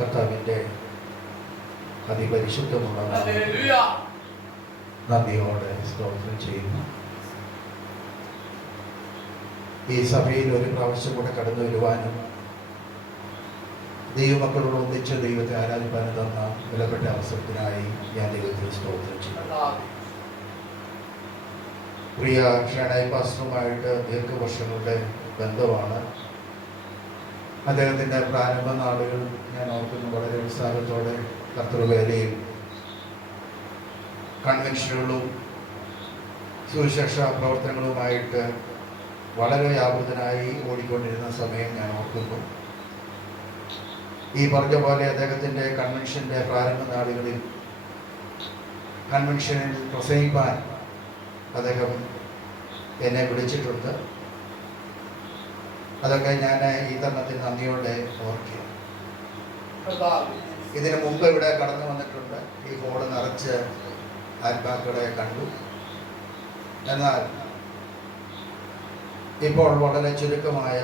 കർത്താവിൻ്റെ അതിപരിശുദ്ധമുള്ള നന്ദിയോടെ സ്തോത്രം ചെയ്യുന്നു. ഈ സഭയിൽ ഒരു പ്രാവശ്യം കൂടെ കടന്നു വരുവാനും ദൈവമക്കളോട് ഒന്നിച്ച് ദൈവത്തെ ആരാധിപ്പാനും തന്ന വിലപ്പെട്ട അവസരത്തിനായി ഞാൻ ദൈവത്തിന് സ്തോത്രം ചെയ്യുന്നു. പ്രിയ ഷാനായി പാസ്റ്ററുമായിട്ട് ദീർഘവർഷങ്ങളുടെ ബന്ധമാണ്. അദ്ദേഹത്തിൻ്റെ പ്രാരംഭ നാളുകൾ ഞാൻ ഓർക്കുന്നു. വളരെ ഉത്സാഹത്തോടെ കർത്തൃവേലയും കൺവെൻഷനുകളും സുവിശേഷ പ്രവർത്തനങ്ങളുമായിട്ട് വളരെ വ്യാപൃതനായി ഓടിക്കൊണ്ടിരുന്ന സമയം ഞാൻ ഓർക്കുന്നു. ഈ പറഞ്ഞ പോലെ അദ്ദേഹത്തിൻ്റെ കൺവെൻഷൻ്റെ പ്രാരംഭ നാളുകളിൽ കൺവെൻഷനിൽ പ്രസംഗിപ്പാൻ അദ്ദേഹം എന്നെ വിളിച്ചിട്ടുണ്ട്. അതൊക്കെ ഞാൻ ഈ തരണത്തിൽ നന്ദിയോടെ ഓർക്കുക. ഇതിനു മുമ്പ് ഇവിടെ കടന്നു വന്നിട്ടുണ്ട്. ഈ ഹോള് നിറച്ച് ആത്മാക്കളെ കണ്ടു. എന്നാൽ ഇപ്പോൾ വളരെ ചുരുക്കമായ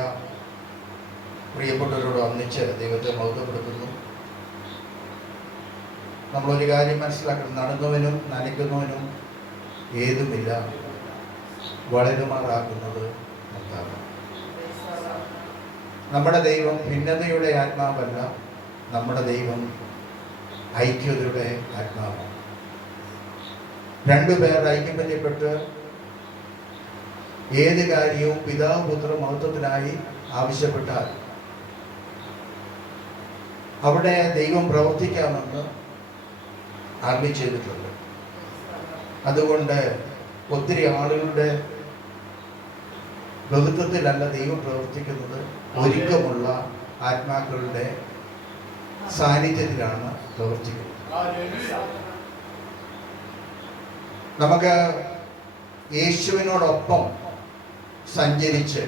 പ്രിയപ്പെട്ടവരോട് ഒന്നിച്ച് ദൈവത്തെ മഹത്വപ്പെടുത്തുന്നു. നമ്മളൊരു കാര്യം മനസ്സിലാക്കണം, നടുന്നവനും നനയ്ക്കുന്നവനും ഏതുമില്ല, വളരുമാറാക്കുന്നത് എന്താണ്? നമ്മുടെ ദൈവം ഭിന്നതയുടെ ആത്മാവല്ല, നമ്മുടെ ദൈവം ഐക്യതയുടെ ആത്മാവാണ്. രണ്ടുപേർ ഐക്യബന്ധപ്പെട്ട് ഏത് കാര്യവും പിതാവ് പുത്ര മഹത്വത്തിനായി ആവശ്യപ്പെട്ടാൽ അവിടെ ദൈവം പ്രവർത്തിക്കാമെന്ന് ആജ്ഞ ചെയ്തിട്ടുണ്ട്. അതുകൊണ്ട് ഒത്തിരി ആളുകളുടെ ബന്ധത്തിലല്ല ദൈവം പ്രവർത്തിക്കുന്നത്, ഒരുക്കമുള്ള ആത്മാക്കളുടെ സാന്നിധ്യത്തിലാണ് പ്രവർത്തിക്കുന്നത്. നമുക്ക് യേശുവിനോടൊപ്പം സഞ്ചരിച്ച്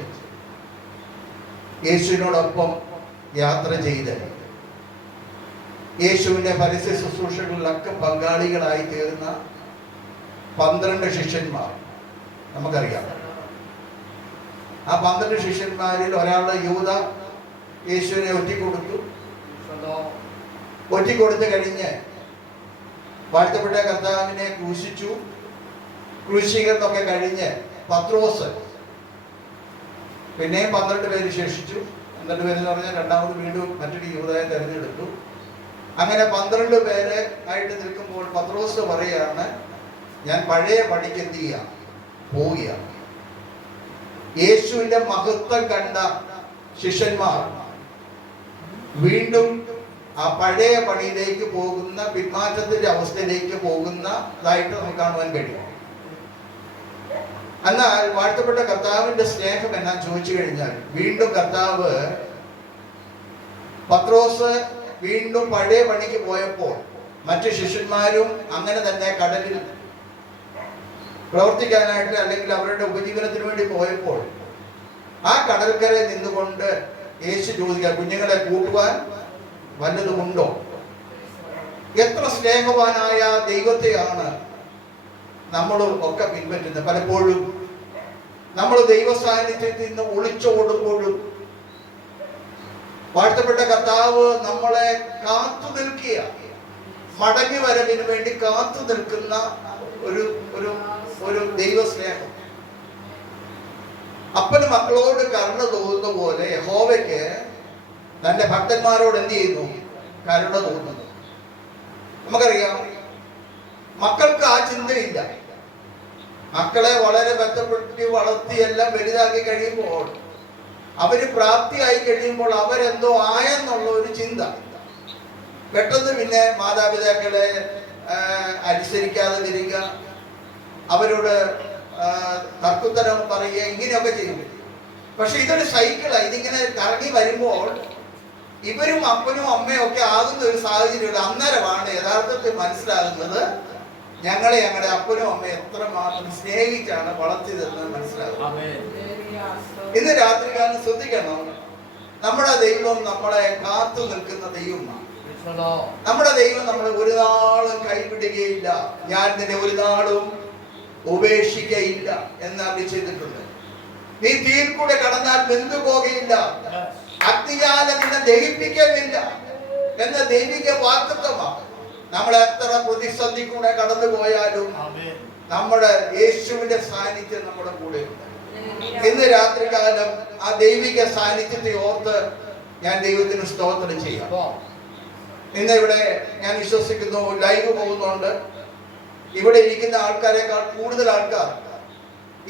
യേശുവിനോടൊപ്പം യാത്ര ചെയ്ത് യേശുവിൻ്റെ പരസ്യ ശുശ്രൂഷകളിലൊക്കെ പങ്കാളികളായി തീർന്ന 12 ശിഷ്യന്മാർ നമുക്കറിയാം. ആ 12 ശിഷ്യന്മാരിൽ ഒരാളുടെ യൂദ യേശുവിനെ ഒറ്റിക്കൊടുത്തു കഴിഞ്ഞ് വാഴ്ത്തപ്പെട്ട കർത്താവിനെ ക്രൂശിച്ചു. ക്രൂശീകരണമൊക്കെ കഴിഞ്ഞ് പത്രോസ്, പിന്നെയും 12 പേര് ശേഷിച്ചു. 12 പേരെന്ന് പറഞ്ഞാൽ രണ്ടാമത് വീണ്ടും മറ്റൊരു യൂദയെ തിരഞ്ഞെടുത്തു. അങ്ങനെ 12 പേര് ആയിട്ട് നിൽക്കുമ്പോൾ പത്രോസ് പറയുകയാണ്, ഞാൻ പഴയ പണിക്ക് എന്ത് ചെയ്യാം, പോവുകയാണ്. യേശുവിന്റെ മഹത്വം കണ്ട ശിഷ്യന്മാർ വീണ്ടും ആ പഴയ പണിയിലേക്ക് പോകുന്ന, പിന്മാറ്റത്തിന്റെ അവസ്ഥയിലേക്ക് പോകുന്നതായിട്ട് നമുക്ക് കാണുവാൻ കഴിയും. എന്നാൽ വാഴ്ത്തപ്പെട്ട കർത്താവിന്റെ സ്നേഹം എന്നാ ചോദിച്ചു കഴിഞ്ഞാൽ, വീണ്ടും കർത്താവ് പത്രോസ് വീണ്ടും പഴയ പണിക്ക് പോയപ്പോൾ മറ്റു ശിഷ്യന്മാരും അങ്ങനെ തന്നെ കടലിൽ പ്രവർത്തിക്കാനായിട്ട് അല്ലെങ്കിൽ അവരുടെ ഉപജീവനത്തിന് വേണ്ടി പോയപ്പോൾ ആ കടൽക്കരയിൽ നിന്നുകൊണ്ട് യേശു ചോദിക്കുക, കുഞ്ഞുങ്ങളെ കൂട്ടുവാൻ വല്ലതുമുണ്ടോ? എത്ര സ്നേഹവാനായ ദൈവത്തെയാണ് നമ്മൾ ഒക്കെ പിൻപറ്റുന്നത്. പലപ്പോഴും നമ്മൾ ദൈവ സാന്നിധ്യത്തിൽ നിന്ന് ഒളിച്ചോടുമ്പോഴും വാഴ്ത്തപ്പെട്ട കർത്താവ് നമ്മളെ കാത്തു നിൽക്കുക, മടങ്ങി വരവിന് വേണ്ടി കാത്തു നിൽക്കുന്ന ഒരു ഒരു ഒരു ദൈവസ്നേഹം. അപ്പന് മക്കളോട് കരുണ തോന്നുന്ന പോലെ യഹോവയ്ക്ക് തന്റെ ഭക്തന്മാരോട് എന്ത് ചെയ്യുന്നു? കരുണ തോന്നുന്നു. നമുക്കറിയാം, മക്കൾക്ക് ആ ചിന്തയില്ല. മക്കളെ വളരെ ബന്ധപ്പെട്ട് വളർത്തി എല്ലാം വലുതാക്കി കഴിയുമ്പോൾ, അവര് പ്രാപ്തിയായി കഴിയുമ്പോൾ അവരെന്തോ ആയെന്നുള്ള ഒരു ചിന്ത. പെട്ടെന്ന് പിന്നെ മാതാപിതാക്കളെ അനുസരിക്കാതെ വരിക, അവരോട് തർക്കുത്തരം പറയുക, ഇങ്ങനെയൊക്കെ ചെയ്യും. പക്ഷെ ഇതൊരു സൈക്കിളാണ്. ഇതിങ്ങനെ കറങ്ങി വരുമ്പോൾ ഇവരും അപ്പനും അമ്മയും ഒക്കെ ആകുന്ന ഒരു സാഹചര്യം. അന്നേരമാണ് യഥാർത്ഥത്തിൽ മനസ്സിലാകുന്നത് ഞങ്ങളെ ഞങ്ങളുടെ അപ്പനും അമ്മയും എത്രമാത്രം സ്നേഹിച്ചാണ് വളർത്തിയതെന്ന് മനസ്സിലാകുന്നത്. ഇന്ന് രാത്രികാലം ശ്രദ്ധിക്കണം, നമ്മുടെ ദൈവം നമ്മളെ കാത്തു നിൽക്കുന്ന ദൈവമാണ്. നമ്മുടെ ദൈവം നമ്മളെ ഒരു നാളും കൈവിടുകയില്ല. ഞാൻ നിന്നെ ഒരു നാളും ഉപേക്ഷിക്കയില്ല എന്ന് അരുളി ചെയ്തിട്ടുണ്ട്. നീ തീയിൽ കൂടെ കടന്നാൽ വെന്തു പോകുകയില്ല, അഗ്നിജാലം നിന്നെ ദഹിപ്പിക്കുകയില്ല. എന്ന ദൈവിക വാഗ്ദത്തമാണ്. നമ്മൾ എത്ര പ്രതിസന്ധി കൂടെ കടന്നു പോയാലും നമ്മുടെ യേശുവിന്റെ സാന്നിധ്യം നമ്മുടെ കൂടെ ഉണ്ട്. ഇന്ന് രാത്രികാലം ആ ദൈവിക സാന്നിധ്യത്തെ ഓർത്ത് ഞാൻ ദൈവത്തിന് സ്തോത്രം ചെയ്യാം. ഇന്ന് ഇവിടെ ഞാൻ വിശ്വസിക്കുന്നു ലൈവ് പോകുന്നുണ്ട്. ഇവിടെ ഇരിക്കുന്ന ആൾക്കാരെക്കാൾ കൂടുതൽ ആൾക്കാർ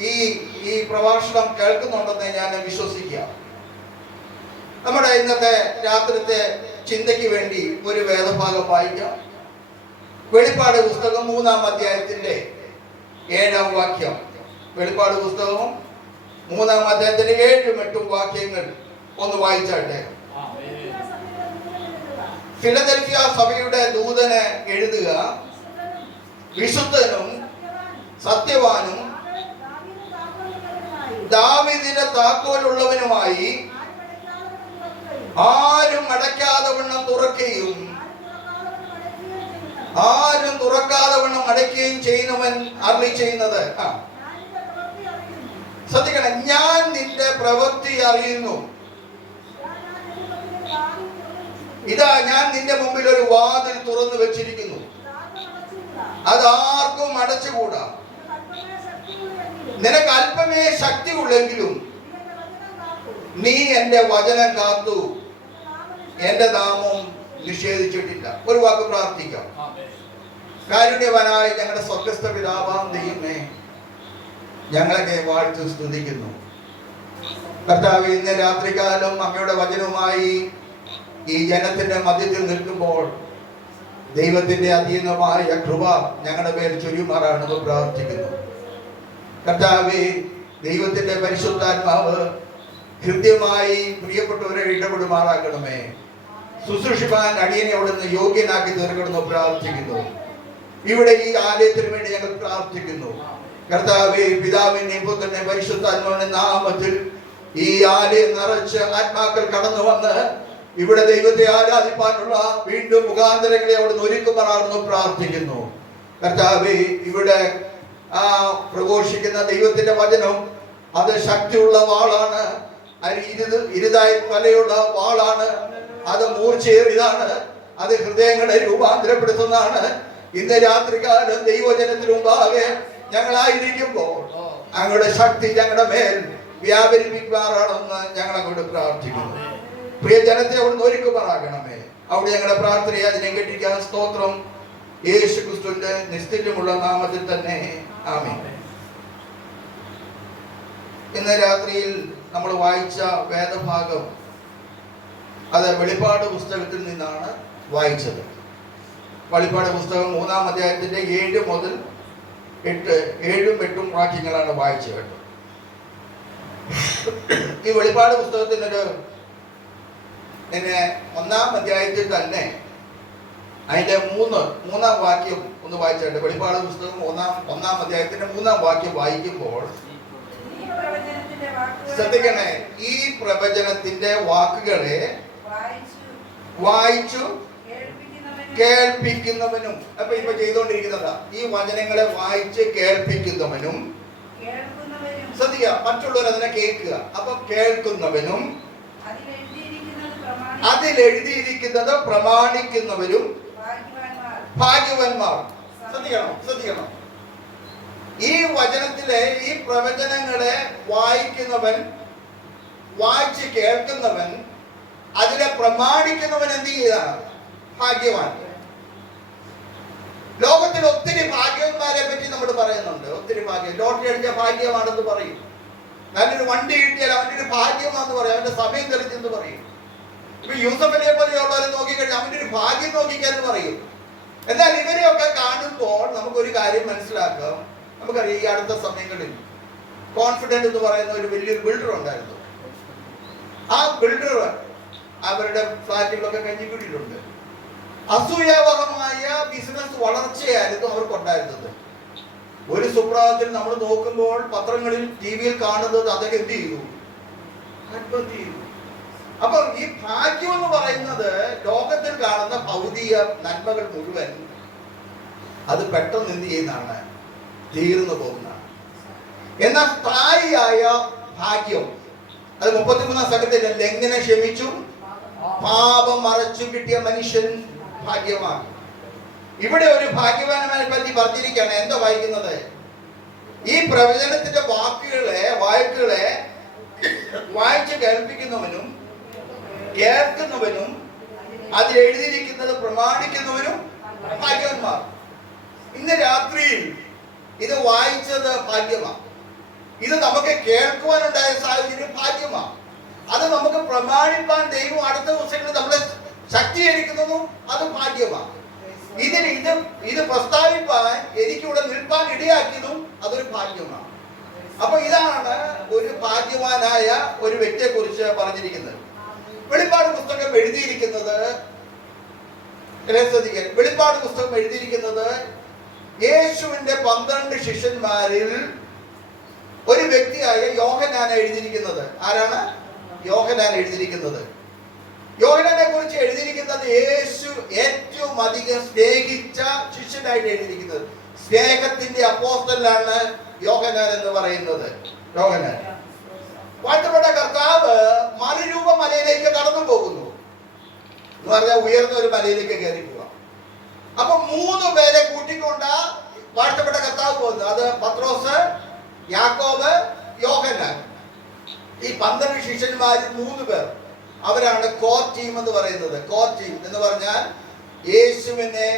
ഈ പ്രഭാഷണം കേൾക്കുന്നുണ്ടെന്ന് ഞാൻ വിശ്വസിക്കുക. നമ്മുടെ ഇന്നത്തെ രാത്രിത്തെ ചിന്തയ്ക്ക് വേണ്ടി ഒരു വേദഭാഗം വായിക്കാം. വെളിപ്പാട് പുസ്തകം 3-ാം അധ്യായത്തിന്റെ 7-ാം വാക്യം. വെളിപ്പാട് പുസ്തകവും 3-ാം അധ്യായത്തിന്റെ 7-8 വാക്യങ്ങൾ ഒന്ന് വായിച്ചാട്ടെ. ഫിലദൽഫിയ സഭയുടെ ദൂതന് എഴുതുക, വിശുദ്ധനും സത്യവാനും ദാവീദിന്റെ താക്കോലുള്ളവനുമായി ആരും അടയ്ക്കാതെ വണ്ണം തുറക്കുകയും ആരും തുറക്കാതെ വണ്ണം അടയ്ക്കുകയും ചെയ്യുന്നവൻ അരുളി ചെയ്യുന്നത്. ശ്രദ്ധിക്കണം, ഞാൻ നിന്റെ പ്രവൃത്തി അറിയുന്നു. ഇതാ ഞാൻ നിന്റെ മുമ്പിൽ ഒരു വാതിൽ തുറന്നു വെച്ചിരിക്കുന്നു, അതാർക്കും അടച്ചുകൂടാ. നിനക്ക് അല്പമേ ശക്തി ഉള്ളെങ്കിലും നീ എന്റെ വചനം കാത്തു, എന്റെ നാമം നിഷേധിച്ചിട്ടില്ല. ഒരു വാക്ക് പ്രാർത്ഥിക്കാം. കാരുണ്യവനായ ഞങ്ങളുടെ സ്വർഗ്ഗസ്ഥ പിതാവാം ദൈവമേ, ഞങ്ങളെ വാഴ്ത്തു സ്തുതിക്കുന്നു. കർത്താവേ, ഇന്ന് രാത്രികാലം അങ്ങയുടെ വചനവുമായി ഈ ജനത്തിന്റെ മധ്യത്തിൽ നിൽക്കുമ്പോൾ ദൈവത്തിന്റെ അധീനമായ കൃപ ഞങ്ങളുടെ പേര് ചൊരിയുമാറാണെന്ന് പ്രാർത്ഥിക്കുന്നു. കർത്താവേ, ദൈവത്തിന്റെ പരിശുദ്ധാത്മാവ് ഹൃദ്യമായി പ്രിയപ്പെട്ടവരെ ഇടപെടുമാറാക്കണമേ. ശുശ്രൂഷിപ്പാൻ അടിയനെ അവിടുന്ന് യോഗ്യനാക്കി തീർക്കണമെന്ന് പ്രാർത്ഥിക്കുന്നു. ഇവിടെ ഈ ആലയത്തിന് വേണ്ടി ഞങ്ങൾ പ്രാർത്ഥിക്കുന്നു. കർത്താവേ, പിതാവിന്റെയും പുത്രന്റെയും പരിശുദ്ധാത്മാവിന്റെ നാമത്തിൽ ഈ ആലയം നിറച്ച് ആത്മാക്കൾ കടന്നു വന്ന് ഇവിടെ ദൈവത്തെ ആരാധിപ്പാനുള്ള വീണ്ടും മുഖാന്തരങ്ങളെ അവിടുന്ന് ഒരുക്കുമാറാണെന്ന് പ്രാർത്ഥിക്കുന്നു. കർത്താവേ, ഇവിടെ പ്രഘോഷിക്കുന്ന ദൈവത്തിന്റെ വചനം അത് ശക്തിയുള്ള വാളാണ്, ഇരുതായി തലയുള്ള വാളാണ്, അത് മൂർച്ചയേറിയതാണ്, അത് ഹൃദയങ്ങളെ രൂപാന്തരപ്പെടുത്തുന്നതാണ്. ഇന്ന് രാത്രികാലം ദൈവജനത്തിന് മുമ്പാകെ ഞങ്ങളായിരിക്കുമ്പോൾ അങ്ങയുടെ ശക്തി ഞങ്ങളുടെ മേൽ വ്യാപരിപ്പിക്കാറാണെന്ന് ഞങ്ങൾ അങ്ങോട്ട് പ്രാർത്ഥിക്കുന്നു. പ്രിയ ജനത്തെ അവിടുന്ന് ഒരുക്കുമാറാകണമേ. അവിടെ ഞങ്ങളുടെ പ്രാർത്ഥനയെ അതിനെ കേട്ടിരിക്കാൻ സ്തോത്രം. യേശു ക്രിസ്തുവിന്റെ നിസ്തുല്യമുള്ള നാമത്തിൽ തന്നെ ആമേൻ. ഇന്ന് രാത്രിയിൽ നമ്മൾ വായിച്ച വേദഭാഗം അത് വെളിപ്പാട് പുസ്തകത്തിൽ നിന്നാണ് വായിച്ചത്. വെളിപ്പാട് പുസ്തകം 3-ാം അധ്യായത്തിന്റെ 7 മുതൽ 7-ഉം 8-ഉം വാക്യങ്ങളാണ് വായിച്ചത് കേട്ടോ. ഈ വെളിപ്പാട് പുസ്തകത്തിനൊരു 1-ാം അധ്യായത്തിൽ തന്നെ അതിന്റെ 3-ാം വാക്യം ഒന്ന് വായിച്ചിട്ട്. വെളിപ്പാട് പുസ്തകം 1-ാം അധ്യായത്തിന്റെ 3-ാം വാക്യം വായിക്കുമ്പോൾ ശ്രദ്ധിക്കണേ, ഈ പ്രവചനത്തിന്റെ വാക്കുകളെ വായിച്ചു കേൾപ്പിക്കുന്നവനും. അപ്പൊ ഇപ്പൊ ചെയ്തുകൊണ്ടിരിക്കുന്നതാ, ഈ വചനങ്ങളെ വായിച്ച് കേൾപ്പിക്കുന്നവനും. ശ്രദ്ധിക്കുക, മറ്റുള്ളവർ അതിനെ കേൾക്കുക. അപ്പൊ കേൾക്കുന്നവനും അതിലെഴുതിയിരിക്കുന്നത് പ്രമാണിക്കുന്നവരും ഭാഗ്യവാന്മാർ. ശ്രദ്ധിക്കണം, ഈ വചനത്തിലെ ഈ പ്രവചനങ്ങളെ വായിക്കുന്നവൻ, വായിച്ച് കേൾക്കുന്നവൻ, അതിനെ പ്രമാണിക്കുന്നവൻ എന്ത് ചെയ്താണ്? ഭാഗ്യവാൻ. ലോകത്തിൽ ഒത്തിരി ഭാഗ്യവന്മാരെ പറ്റി നമ്മൾ പറയുന്നുണ്ട്. ഒത്തിരി ഭാഗ്യം, ലോട്ടറി അടിച്ച ഭാഗ്യമാണെന്ന് പറയും. നല്ലൊരു വണ്ടി കിട്ടിയാൽ അവൻ്റെ ഒരു ഭാഗ്യമാണെന്ന് പറയും, അവന്റെ സമയം തെളിച്ചെന്ന് പറയും. ഇപ്പൊ യൂസഫിനെ പോലെയുള്ളവരെ നോക്കിക്കഴിഞ്ഞാൽ അവന്റെ ഒരു ഭാഗ്യം നോക്കിക്കാന്ന് പറയും. എന്നാൽ ഇവരെയൊക്കെ കാണുമ്പോൾ നമുക്കൊരു കാര്യം മനസ്സിലാക്കാം. നമുക്കറിയാം, ഈ അടുത്ത സമയങ്ങളിൽ കോൺഫിഡന്റ് എന്ന് പറയുന്ന ഒരു വലിയൊരു ബിൽഡർ ഉണ്ടായിരുന്നു. ആ ബിൽഡർ അവരുടെ ഫ്ലാറ്റുകളൊക്കെ കഞ്ഞിക്കൂട്ടിയിട്ടുണ്ട്. അസൂയാവഹമായ ബിസിനസ് വളർച്ചയായിരുന്നു അവർക്കുണ്ടായിരുന്നത്. ഒരു സുപ്രഭാതത്തിൽ നമ്മൾ നോക്കുമ്പോൾ പത്രങ്ങളിൽ ടിവിയിൽ കാണുന്നത് അദ്ദേഹം എന്ത് ചെയ്തു? ആത്മഹത്യ ചെയ്തു. അപ്പൊ ഈ ഭാഗ്യം എന്ന് പറയുന്നത് ലോകത്തിൽ കാണുന്ന ഭൗതിക നന്മകൾ മുഴുവൻ അത് പെട്ടെന്ന് എന്ത് ചെയ്യുന്നതാണ്? തീർന്നു പോകുന്നതാണ്. എന്നാൽ സ്ഥായിയായ ഭാഗ്യം അത് 33-ാം സംഘത്തിൽ എങ്ങനെ ക്ഷമിച്ചു പാപം മറച്ചു കിട്ടിയ മനുഷ്യൻ ഭാഗ്യവാൻ. ഇവിടെ ഒരു ഭാഗ്യവാനെ പറ്റി പറഞ്ഞിരിക്കുകയാണ്. എന്താ വായിക്കുന്നത്? ഈ പ്രവചനത്തിന്റെ വാക്കുകളെ വായിച്ച് കേൾപ്പിക്കുന്നവനും കേൾക്കുന്നവനും അതിൽ എഴുതിയിരിക്കുന്നത് പ്രമാണിക്കുന്നവനും ഭാഗ്യവാന്മാർ. ഇന്ന് രാത്രിയിൽ ഇത് വായിച്ചത് ഭാഗ്യമാണ്. ഇത് നമുക്ക് കേൾക്കുവാനുണ്ടായ സാഹചര്യം ഭാഗ്യമാണ്. അത് നമുക്ക് പ്രമാണിപ്പാൻ ദൈവം അടുത്ത ദിവസങ്ങളിൽ നമ്മളെ ശക്തീകരിക്കുന്നതും അത് ഭാഗ്യമാണ്. ഇത് പ്രസ്താവിപ്പാൻ എനിക്കിവിടെ നിൽപ്പാൻ ഇടയാക്കിയതും അതൊരു ഭാഗ്യമാണ്. അപ്പൊ ഇതാണ് ഒരു ഭാഗ്യവാനായ ഒരു വ്യക്തിയെ കുറിച്ച് പറഞ്ഞിരിക്കുന്നത്. വെളിപ്പാട് പുസ്തകം എഴുതിയിരിക്കുന്നത് യേശുവിന്റെ 12 ശിഷ്യന്മാരിൽ ഒരു വ്യക്തിയായ യോഹന്നാൻ എഴുതിയിരിക്കുന്നത്. ആരാണ് യോഹന്നാൻ എഴുതിയിരിക്കുന്നത്? യോഹന്നാനെ കുറിച്ച് എഴുതിയിരിക്കുന്നത് യേശു ഏറ്റവും അധികം സ്നേഹിച്ച ശിഷ്യനായിട്ട് എഴുതിയിരിക്കുന്നത്. സ്നേഹത്തിന്റെ അപ്പോസ്തലനാണ് യോഹന്നാൻ എന്ന് പറയുന്നത്. യോഹന്നാൻ വാഴ്ത്തപ്പെട്ട കർത്താവ് മറുരൂപ മലയിലേക്ക് കടന്നു പോകുന്നു എന്ന് പറഞ്ഞാൽ ഉയർന്ന ഒരു മലയിലേക്ക് കയറി പോവാം. അപ്പൊ 3 പേരെ കൂട്ടിക്കൊണ്ട വാഴ്ത്തപ്പെട്ട കർത്താവ് പോകുന്നത്. അത് പത്രോസ്, യാക്കോബ്, യോഹന്നാൻ. ഈ 12 ശിഷ്യന്മാരിൽ 3 പേർ അവരാണ് കോർ ടീം എന്ന് പറയുന്നത്. കോർ ടീം എന്ന് പറഞ്ഞാൽ യേശുവിനെ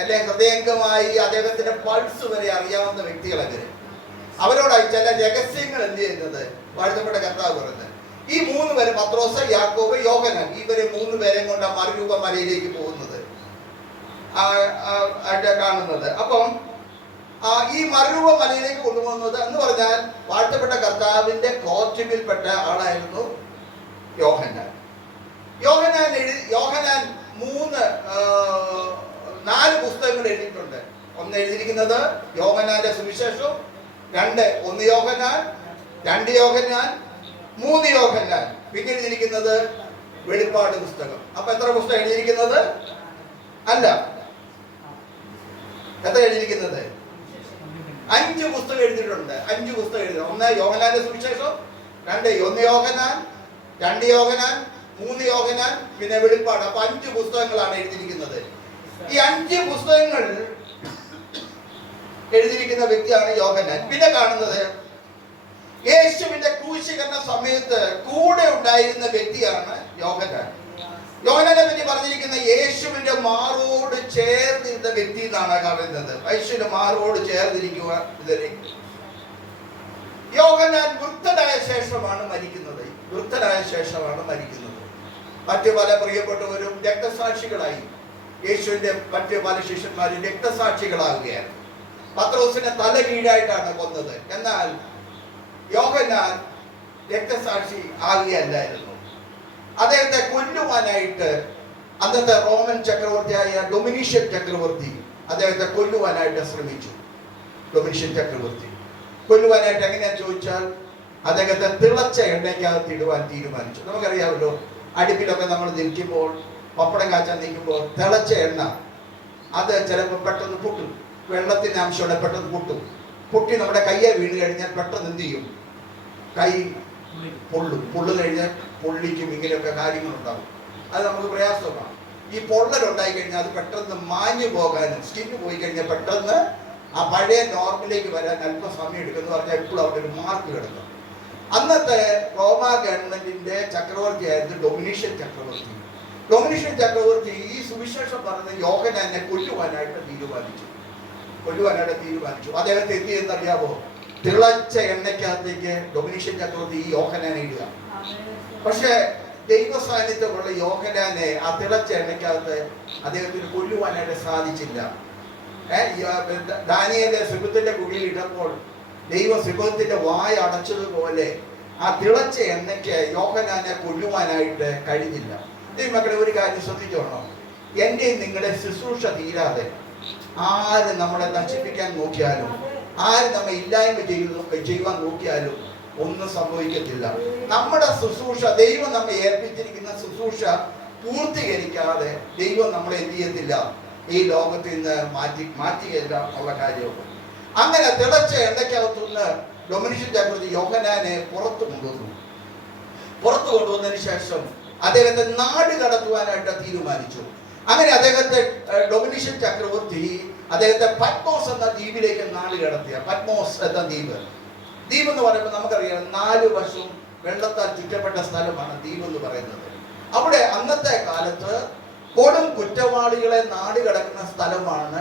അല്ലെ ഹൃദയംഗമായി അദ്ദേഹത്തിന്റെ പൾസ് വരെ അറിയാവുന്ന വ്യക്തികളൊക്കെ. അവരോടായി ചില രഹസ്യങ്ങൾ എന്ത് ചെയ്യുന്നത് വാഴ്ത്തപ്പെട്ട കർത്താവ് പറയുന്നത്. ഈ 3 പേര് പത്രോസ്, യാക്കോബ്, യോഹന്നാൻ, ഇവരെ 3 പേരെയും കൊണ്ട് മറുരൂപ മലയിലേക്ക് പോകുന്നത് കാണുന്നത്. അപ്പം ഈ മറുരൂപ മലയിലേക്ക് കൊണ്ടുപോകുന്നത് എന്ന് പറഞ്ഞാൽ വാഴ്ത്തപ്പെട്ട കർത്താവിന്റെ കോർട്ടിമിൽപ്പെട്ട ആളായിരുന്നു യോഹന്നാൻ. യോഹന്നാൻ 4 പുസ്തകങ്ങൾ എഴുതിയിട്ടുണ്ട്. ഒന്ന് എഴുതിയിരിക്കുന്നത് യോഹന്നാന്റെ സുവിശേഷം, 1 യോഹന്നാൻ, 2 യോഹന്നാൻ, 3 യോഹന്നാൻ, പിന്നെ എഴുതിയിരിക്കുന്നത് വെളിപ്പാട് പുസ്തകം. അപ്പൊ എത്ര പുസ്തകം എഴുതിയിരിക്കുന്നത്? അല്ല, എത്ര എഴുതിയിരിക്കുന്നത്? 5 പുസ്തകം എഴുതിയിട്ടുണ്ട്. 5 പുസ്തകം എഴുതി. 1 യോഹന്നാന്റെ സുവിശേഷം, 1 യോഹന്നാൻ, 2 യോഹന്നാൻ, 3 യോഹന്നാൻ, പിന്നെ വെളിപ്പാട്. അപ്പൊ 5 പുസ്തകങ്ങളാണ് എഴുതിയിരിക്കുന്നത്. ഈ 5 പുസ്തകങ്ങൾ എഴുതിയിരിക്കുന്ന വ്യക്തിയാണ് യോഹന്നാൻ. പിന്നെ കാണുന്നത് യേശുവിന്റെ ക്രൂശീകരണ സമയത്ത് കൂടെ ഉണ്ടായിരുന്ന വ്യക്തിയാണ് യോഹന്നാൻ. യോഹന്നാനെ പറ്റി പറഞ്ഞിരിക്കുന്ന യേശുവിന്റെ മാറോട് ചേർന്നിരുന്ന വ്യക്തി എന്നാണ് പറയുന്നത്. യേശുവിന്റെ മാറോട് ചേർന്നിരിക്കുക. യോഹന്നാൻ വൃദ്ധനായ ശേഷമാണ് മരിക്കുന്നത്. മറ്റു പല പ്രിയപ്പെട്ടവരും രക്തസാക്ഷികളായി. യേശുവിന്റെ മറ്റു പല ശിഷ്യന്മാരും രക്തസാക്ഷികളാകുകയാണ്. പത്രോസിനെ തല കീഴായിട്ടാണ് കൊന്നത്. എന്നാൽ യോഹന്നാൻ രക്തസാക്ഷി ആകുകയല്ലായിരുന്നു. അദ്ദേഹത്തെ കൊല്ലുവാനായിട്ട് അന്നത്തെ റോമൻ ചക്രവർത്തിയായ ഡൊമിനീഷ്യൻ ചക്രവർത്തി അദ്ദേഹത്തെ കൊല്ലുവാനായിട്ട് ശ്രമിച്ചു. ഡൊമിനീഷ്യൻ ചക്രവർത്തി കൊല്ലുവാനായിട്ട് എങ്ങനെയാന്ന് ചോദിച്ചാൽ അദ്ദേഹത്തെ തിളച്ച എണ്ണയ്ക്കകത്ത് ഇടുവാൻ തീരുമാനിച്ചു. നമുക്കറിയാമല്ലോ, അടുപ്പിലൊക്കെ നമ്മൾ നിൽക്കുമ്പോൾ, പപ്പടം കാച്ചാൻ നിൽക്കുമ്പോൾ തിളച്ച എണ്ണ അത് ചിലപ്പോൾ പെട്ടെന്ന് പൊട്ടും. വെള്ളത്തിന്റെ അംശത്തോടെ പെട്ടെന്ന് പൊട്ടി നമ്മുടെ കയ്യെ വീണ് കഴിഞ്ഞാൽ പെട്ടെന്ന് എന്ത് ചെയ്യും? കൈ പൊള്ളു കഴിഞ്ഞാൽ പൊള്ളിക്കും. ഇങ്ങനെയൊക്കെ കാര്യങ്ങളുണ്ടാകും. അത് നമുക്ക് പ്രയാസമാണ്. ഈ പൊള്ളലുണ്ടായി കഴിഞ്ഞാൽ അത് പെട്ടെന്ന് മാഞ്ഞു പോകാനും, സ്കിന്ന് പോയി കഴിഞ്ഞാൽ പെട്ടെന്ന് ആ പഴയ നോർമലിലേക്ക് വരാൻ അല്പം സമയം എടുക്കുമെന്ന് പറഞ്ഞാൽ എപ്പോഴും അവിടെ ഒരു മാർക്ക് കിടക്കും. അന്നത്തെ റോമ ഗവൺമെന്റിന്റെ ചക്രവർത്തിയായിരുന്നു ഡൊമിനീഷ്യൻ ചക്രവർത്തി. ഈ സുവിശേഷം പറഞ്ഞ യോഹന്നാനെ കൊല്ലുവാനായിട്ട് തീരുമാനിച്ചു. അദ്ദേഹത്തെ എന്ത് ചെയ്യുന്നറിയാമോ? തിളച്ച എണ്ണയ്ക്കകത്തേക്ക് ഡൊമിനീഷ്യൻ ചക്രവർത്തി ഈ യോഹന്നാനെ ഇടുക. പക്ഷെ ദൈവ സാന്നിധ്യമുള്ള യോഹന്നാനെ ആ തിളച്ച എണ്ണയ്ക്കകത്ത് അദ്ദേഹത്തിന് കൊല്ലുവാനായിട്ട് സാധിച്ചില്ല. ദാനിയേലിന്റെ സിംഹത്തിന്റെ കുഴിയിൽ ഇടുമ്പോൾ ദൈവം സിംഹത്തിന്റെ വായ അടച്ചതുപോലെ ആ തിളച്ച എണ്ണയ്ക്ക് യോഹന്നാനെ കൊല്ലുവാനായിട്ട് കഴിഞ്ഞില്ല. ദൈവമക്കളെ, ഒരു കാര്യം ശ്രദ്ധിച്ചോണോ? എൻ്റെ നിങ്ങളുടെ ശുശ്രൂഷ തീരാതെ ആര് നമ്മളെ നശിപ്പിക്കാൻ നോക്കിയാലും, ആര് നമ്മെ ഇല്ലായ്മ ചെയ്യുവാൻ നോക്കിയാലും ഒന്നും സംഭവിക്കത്തില്ല. നമ്മുടെ ശുശ്രൂഷ, ദൈവം നമ്മെ ഏൽപ്പിച്ചിരിക്കുന്ന ശുശ്രൂഷ പൂർത്തീകരിക്കാതെ ദൈവം നമ്മളെ എന്ത് ചെയ്യത്തില്ല? ഈ ലോകത്തിൽ നിന്ന് മാറ്റുകയില്ല ഉള്ള കാര്യമുള്ളൂ. അങ്ങനെ തിളച്ച എണ്ണയ്ക്കകത്തുനിന്ന് ഡൊമിനീഷ്യൻ ചക്രവർത്തി യോഹന്നാനെ പുറത്തു കൊണ്ടുവന്നതിന് ശേഷം അദ്ദേഹത്തെ നാട് കടത്തുവാനായിട്ട് തീരുമാനിച്ചു. അങ്ങനെ അദ്ദേഹത്തെ ഡൊമിനിഷ്യൻ ചക്രവർത്തി അദ്ദേഹത്തെ പത്മോസ് എന്ന ദ്വീപിലേക്ക് നാട് കടത്തിയ. പത്മോസ് എന്ന ദ്വീപ് എന്ന് പറയുമ്പോൾ നമുക്കറിയാം 4 വശവും വെള്ളത്താൽ ചുറ്റപ്പെട്ട സ്ഥലമാണ് ദ്വീപ് എന്ന് പറയുന്നത്. അവിടെ അന്നത്തെ കാലത്ത് കൊടും കുറ്റവാളികളെ നാട് കടക്കുന്ന സ്ഥലമാണ്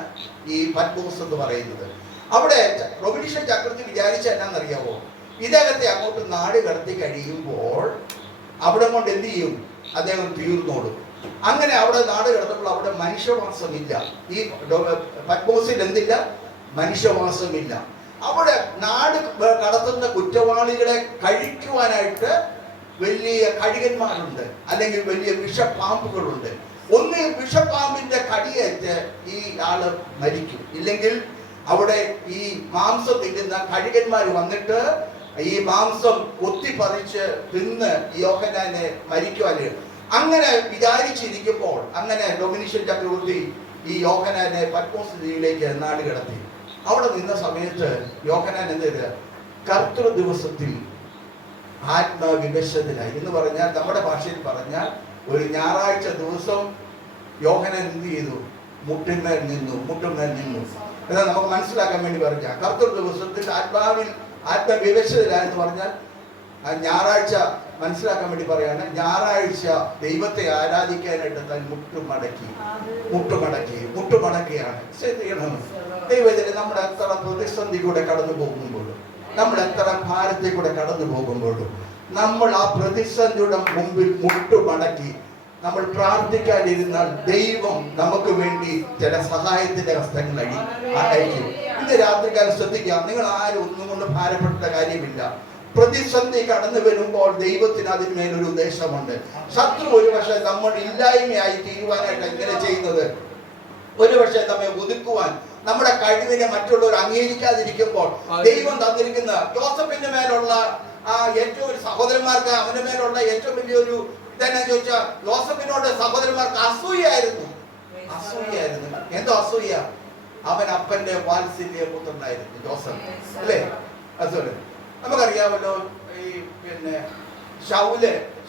ഈ പത്മോസ് എന്ന് പറയുന്നത്. അവിടെ ഡൊമിനിഷ്യൻ ചക്രവർത്തി വിചാരിച്ച എന്നാണെന്നറിയാവോ, ഇദ്ദേഹത്തെ അങ്ങോട്ട് നാട് കടത്തി കഴിയുമ്പോൾ അവിടെ കൊണ്ട് എന്ത് ചെയ്യും, അദ്ദേഹം തീർന്നോടും. അങ്ങനെ അവിടെ നാട് കടത്തുമ്പോൾ അവിടെ മനുഷ്യവാസമില്ല. ഈ പത്മോസിൽ എന്തില്ല, മനുഷ്യവാസമില്ല. അവിടെ നാട് കടത്തുന്ന കുറ്റവാളികളെ കഴിക്കുവാനായിട്ട് വലിയ കഴുകന്മാരുണ്ട്, അല്ലെങ്കിൽ വലിയ വിഷപ്പാമ്പുകളുണ്ട്. ഒന്നിൽ വിഷപ്പാമ്പിന്റെ കടിയേറ്റ് ഈ ആള് മരിക്കും, ഇല്ലെങ്കിൽ അവിടെ ഈ മാംസം തിന്നുന്ന കഴുകന്മാർ വന്നിട്ട് ഈ മാംസം കൊത്തിപ്പറിച്ച് തിന്ന് യോഹന്നാനെ മരിക്കുവാന്. അങ്ങനെ വിചാരിച്ചിരിക്കുമ്പോൾ അങ്ങനെ ഡൊമിനിഷ്യൻ ചക്രവർത്തി ഈ യോഹന്നാനെ പത്മോസ് ദ്വീപിലേക്ക് നാട് കടത്തി. അവിടെ നിന്ന സമയത്ത് യോഹന്നാൻ എന്ത് കർത്തൃ ദിവസത്തിൽ ആത്മവിവശതനായി എന്ന് പറഞ്ഞാൽ, നമ്മുടെ ഭാഷയിൽ പറഞ്ഞാൽ ഒരു ഞായറാഴ്ച ദിവസം യോഹന്നാൻ എന്ത് ചെയ്തു, മുട്ടിന്മേൽ നിന്നു. എന്നാൽ നമുക്ക് മനസ്സിലാക്കാൻ വേണ്ടി പറഞ്ഞാൽ കർത്തൃ ദിവസത്തിൽ ആത്മവിവശതനായെന്ന് പറഞ്ഞാൽ ഞായറാഴ്ച മനസ്സിലാക്കാൻ വേണ്ടി പറയാണ്. ഞായറാഴ്ച ദൈവത്തെ ആരാധിക്കാനായിട്ട് താൻ മുട്ടുമടക്കിയാണ്. ദൈവത്തിന് നമ്മൾ എത്ര പ്രതിസന്ധി കൂടെ കടന്നു പോകുമ്പോഴും, നമ്മൾ എത്ര ഭാരത്തെ കൂടെ കടന്നു പോകുമ്പോഴും, നമ്മൾ ആ പ്രതിസന്ധിയുടെ മുമ്പിൽ മുട്ടുമടക്കി നമ്മൾ പ്രാർത്ഥിക്കാതിരുന്നാൽ ദൈവം നമുക്ക് വേണ്ടി ചില സഹായത്തിന്റെ ഹസ്തങ്ങൾ അയക്കും. ഇന്ന് രാത്രികാലം ശ്രദ്ധിക്കുക, നിങ്ങൾ ആരും ഒന്നും കൊണ്ട് ഭാരപ്പെട്ട കാര്യമില്ല. പ്രതിസന്ധി കടന്നു വരുമ്പോൾ ദൈവത്തിന് അതിന്മേലൊരു ഉദ്ദേശമുണ്ട്. ശത്രു ഒരുപക്ഷെ നമ്മൾ ഇല്ലായ്മയായി തീരുവാനായിട്ട് എങ്ങനെ ചെയ്യുന്നത്, ഒരുപക്ഷെ നമ്മെ ഒതുക്കുവാൻ, നമ്മുടെ കഴിവിനെ മറ്റുള്ളവർ അംഗീകരിക്കാതിരിക്കുമ്പോൾ ദൈവം തന്നിരിക്കുന്ന യോസഫിന്റെ മേലുള്ള ഏറ്റവും ഒരു സഹോദരന്മാർക്ക് അവന്റെ മേലുള്ള ഏറ്റവും വലിയൊരു ഇതെന്നാ ചോദിച്ചാൽ, യോസഫിനോട് സഹോദരന്മാർക്ക് അസൂയായിരുന്നു. എന്തോ അസൂയ, അവൻ അപ്പന്റെ വാത്സല്യ പുത്രനായിരുന്നു ജോസഫ്, അല്ലേ? അതുപോലെ നമുക്കറിയാമല്ലോ, ഈ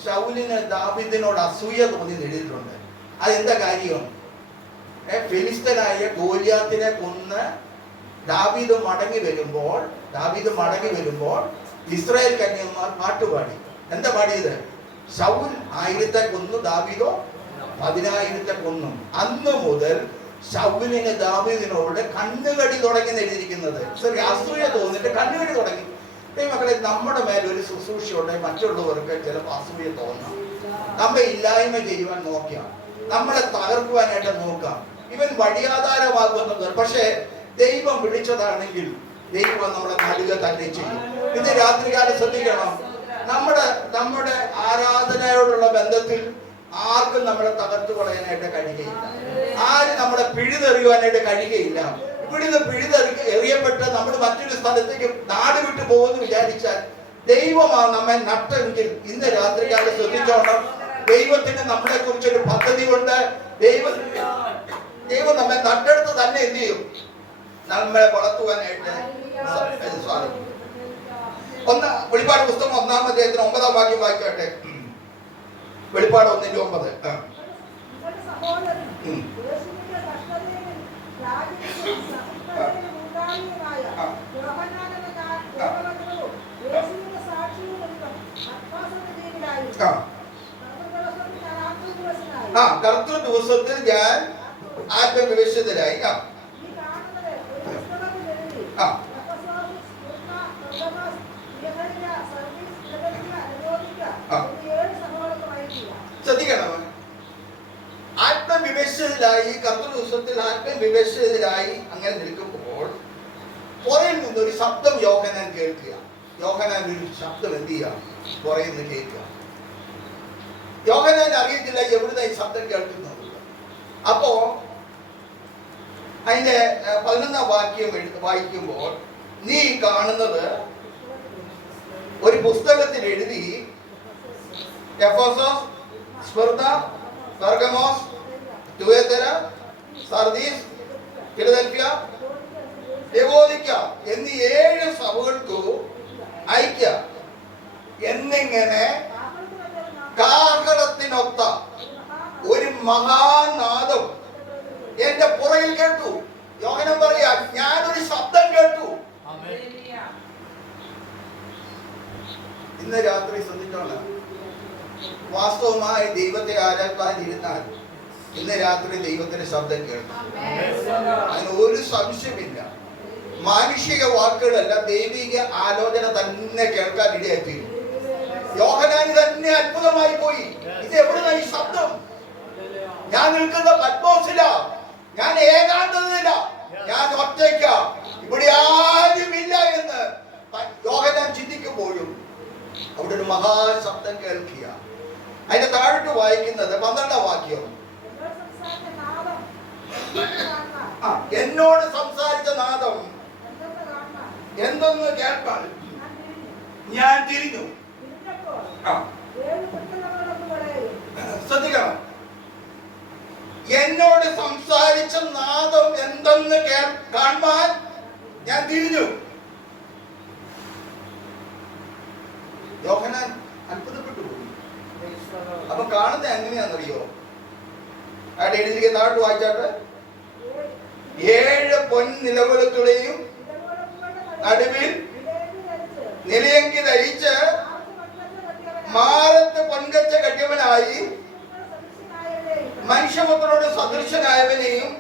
ശൗലിന് ദാവീദിനോട് അസൂയ തോന്നി എഴുതിയിട്ടുണ്ട്. അതെന്താ കാര്യം? ഫിലിസ്തനായ ഗോലിയാത്തിനെ കൊന്ന് ദാവീദ് മടങ്ങി വരുമ്പോൾ ഇസ്രായേൽ കന്യന്മാർ പാട്ടുപാടി. എന്താ പാടിയത്? ശൗൽ 1000 കൊന്നു, ദാവീദോ 10,000 കൊന്നു. അന്ന് മുതൽ ശൗലിന് ദാവീദിനോട് കണ്ണുകടി തുടങ്ങി എഴുതിയിരിക്കുന്നത്. അസൂയ തോന്നിട്ട് കണ്ണുകടി തുടങ്ങി. മക്കളെ, നമ്മുടെ മേലൊരു ശുശ്രൂഷയുണ്ടെങ്കിൽ മറ്റുള്ളവർക്ക് ചിലപ്പോൾ അസൂയ തോന്നാം. നമ്മെ ഇല്ലായ്മ ചെയ്യുവാൻ നോക്കാം, നമ്മളെ തകർക്കുവാനായിട്ട് നോക്കാം. ഇവൻ വഴിയാധാരമാകുന്നത്. പക്ഷേ ദൈവം വിളിച്ചതാണെങ്കിൽ ദൈവം നമ്മളെ നടുക തന്നെ ചെയ്യും. ഇത് രാത്രികാലം ശ്രദ്ധിക്കണം. നമ്മുടെ ആരാധനയോടുള്ള ബന്ധത്തിൽ ആർക്കും നമ്മളെ തകർത്തു കളയാനായിട്ട് കഴിയുകയില്ല. ആരും നമ്മളെ പിഴുതെറിയുവാനായിട്ട് കഴിയുകയില്ല. ഇവിടുന്ന് എറിയപ്പെട്ട് നമ്മൾ മറ്റൊരു സ്ഥലത്തേക്ക് നാട് വിട്ടു പോകുമെന്ന് വിചാരിച്ചാൽ ദൈവമാണ് നമ്മെ നട്ടെങ്കിൽ ഇന്ന് രാത്രികാലം ശ്രദ്ധിച്ചോണം. ദൈവത്തിന് നമ്മളെ കുറിച്ചൊരു പദ്ധതി ഉണ്ട്. ദൈവം നമ്മെ നട്ടെടുത്ത് തന്നെ എന്ത് ചെയ്യും, നമ്മളെ വളർത്തുവാനായിട്ട് സാധിക്കും. വെളിപ്പാട് പുസ്തകം 1-ാം അധ്യായത്തിന് 9-ാം വാക്യം വായിക്കട്ടെ. വെളിപ്പാട് 1:9. കർത്തൃ ദിവസത്തിൽ ഞാൻ ആത്മവിവശതരായി. ശ്രദ്ധിക്കണം, ആത്മവിവശതരായി കർത്തൃ ദിവസത്തിൽ ആത്മവിവശതരായി അങ്ങനെ നിൽക്കുമ്പോൾ പുറയിൽ നിന്നൊരു ശബ്ദം യോഹന്നാൻ കേൾക്കുക. യോഹന്നാൻ ഒരു ശബ്ദം എന്ത് ചെയ്യുക, പുറയിൽ നിന്ന് കേൾക്കുക. യോഹന്നാൻ അറിയത്തില്ല എവിടുന്ന ഈ ശബ്ദം കേൾക്കുന്നത്. അപ്പോ അതിന്റെ 11-ാം വാക്യം വായിക്കുമ്പോൾ, നീ കാണുന്നത് ഒരു പുസ്തകത്തിൽ എഴുതി Ephesus, Smyrna, Pergamos, Thyatira, Sardis, Philadelphia, Laodicea എന്നീ 7 സഭകൾക്കു അയക്കുക എന്നിങ്ങനെ കാഹളത്തിനൊത്ത ഒരു മഹാനാദം എന്റെ പുറകിൽ കേട്ടു. യോഹന്നാൻ പറയാ, ഞാനൊരു ശബ്ദം കേട്ടു. ഇന്ന് രാത്രി ശ്രദ്ധിച്ചോളാം, വാസ്തവമായി ദൈവത്തെ ആരാധിക്കാതിരുന്നാൽ ഇന്ന് രാത്രി ദൈവത്തിന്റെ ശബ്ദം കേൾക്കും. അതിന് ഒരു സംശയമില്ല. മാനുഷിക വാക്കുകളല്ല, ദൈവിക ആലോചന തന്നെ കേൾക്കാൻ ഇടയായിത്തീരും. യോഹന്നാന് തന്നെ അത്ഭുതമായി പോയി. ഇത് എവിടുന്ന ഈ ശബ്ദം? ഞാൻ നിൽക്കുന്ന പത്മോസില, ഞാൻ ഏകാന്തതയില, ഞാൻ ഒറ്റയ്ക്ക, ഇവിടെ ആരുമില്ല എന്ന് യോഹന്നാൻ ചിന്തിക്കുമ്പോഴും അവിടെ ഒരു മഹാശബ്ദം കേൾക്കുക. അതിന്റെ താഴോട്ട് വായിക്കുന്നത് 12ാം വാക്യം. എന്നോട് സംസാരിച്ച നാദം എന്തെന്ന് കേൾക്കാൻ ഞാൻ തിരിഞ്ഞു. ശ്രദ്ധിക്കണം, എന്നോട് സംസാരിച്ച നാദം എന്തെന്ന് കാണാൻ ഞാൻ തിരിഞ്ഞു. യോഹന്നാൻ അത്ഭുതപ്പെട്ടു പോയി. അപ്പൊ കാണുന്നത് എങ്ങനെയാണെന്നറിയോ? അവിടെ എഴുതിയിരിക്കുന്ന താഴോട്ട് വായിച്ചാട്ട്, 7 പൊൻനിലവിളക്കുകളെയും നടുവിൽ നിലയങ്കി ധരിച്ച് മാറത്ത് പൊൻകച്ച കെട്ടിയവനായി മനുഷ്യപുത്രനോട് സദൃശനായവനെയും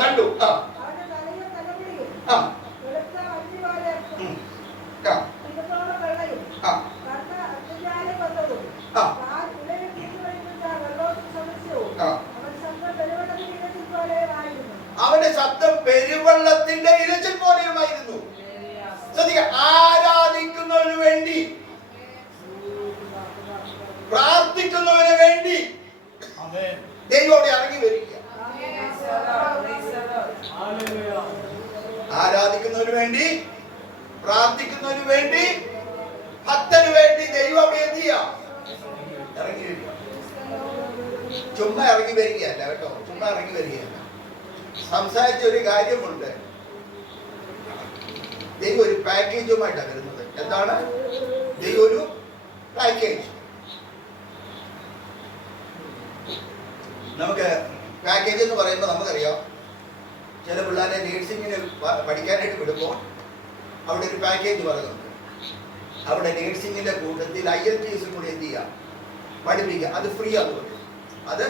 കണ്ടു. അവന്റെ ശബ്ദം പെരുവെള്ളത്തിന്റെ ഇരച്ചിൽ പോലെയുമായിരുന്നു. ആരാധിക്കുന്നവന് വേണ്ടി, പ്രാർത്ഥിക്കുന്നവന് വേണ്ടി ദൈവം ഇറങ്ങി വരിക. ആരാധിക്കുന്നവന് വേണ്ടി, പ്രാർത്ഥിക്കുന്നവന് വേണ്ടി, ഭക്തന് വേണ്ടി ദൈവം അവിടെ എന്ത് ചെയ്യാം? ഇറങ്ങി വരിക. ചുമ്മാ ഇറങ്ങി വരികയല്ല കേട്ടോ, ചുമ്മാ ഇറങ്ങി വരികയല്ല. സംസാരിച്ച ഒരു കാര്യമുണ്ട്. ദൈവം ഒരു പാക്കേജുമായിട്ടാണ് വരുന്നത്. എന്താണ് ദൈവം? ഒരു പാക്കേജ്. നമുക്ക് പാക്കേജ് എന്ന് പറയുമ്പോൾ നമുക്കറിയാം, ചില പിള്ളേരെ നേഴ്സിങ്ങിന് പഠിക്കാനായിട്ട് വിടുമ്പോൾ അവിടെ ഒരു പാക്കേജ് പറയുന്നുണ്ട്. അവിടെ നേഴ്സിങ്ങിന്റെ കൂട്ടത്തിൽ IELTS കൂടി എന്ത് ചെയ്യാം? പഠിപ്പിക്കുക. അത് ഫ്രീ ആന്ന് പറയും. അത്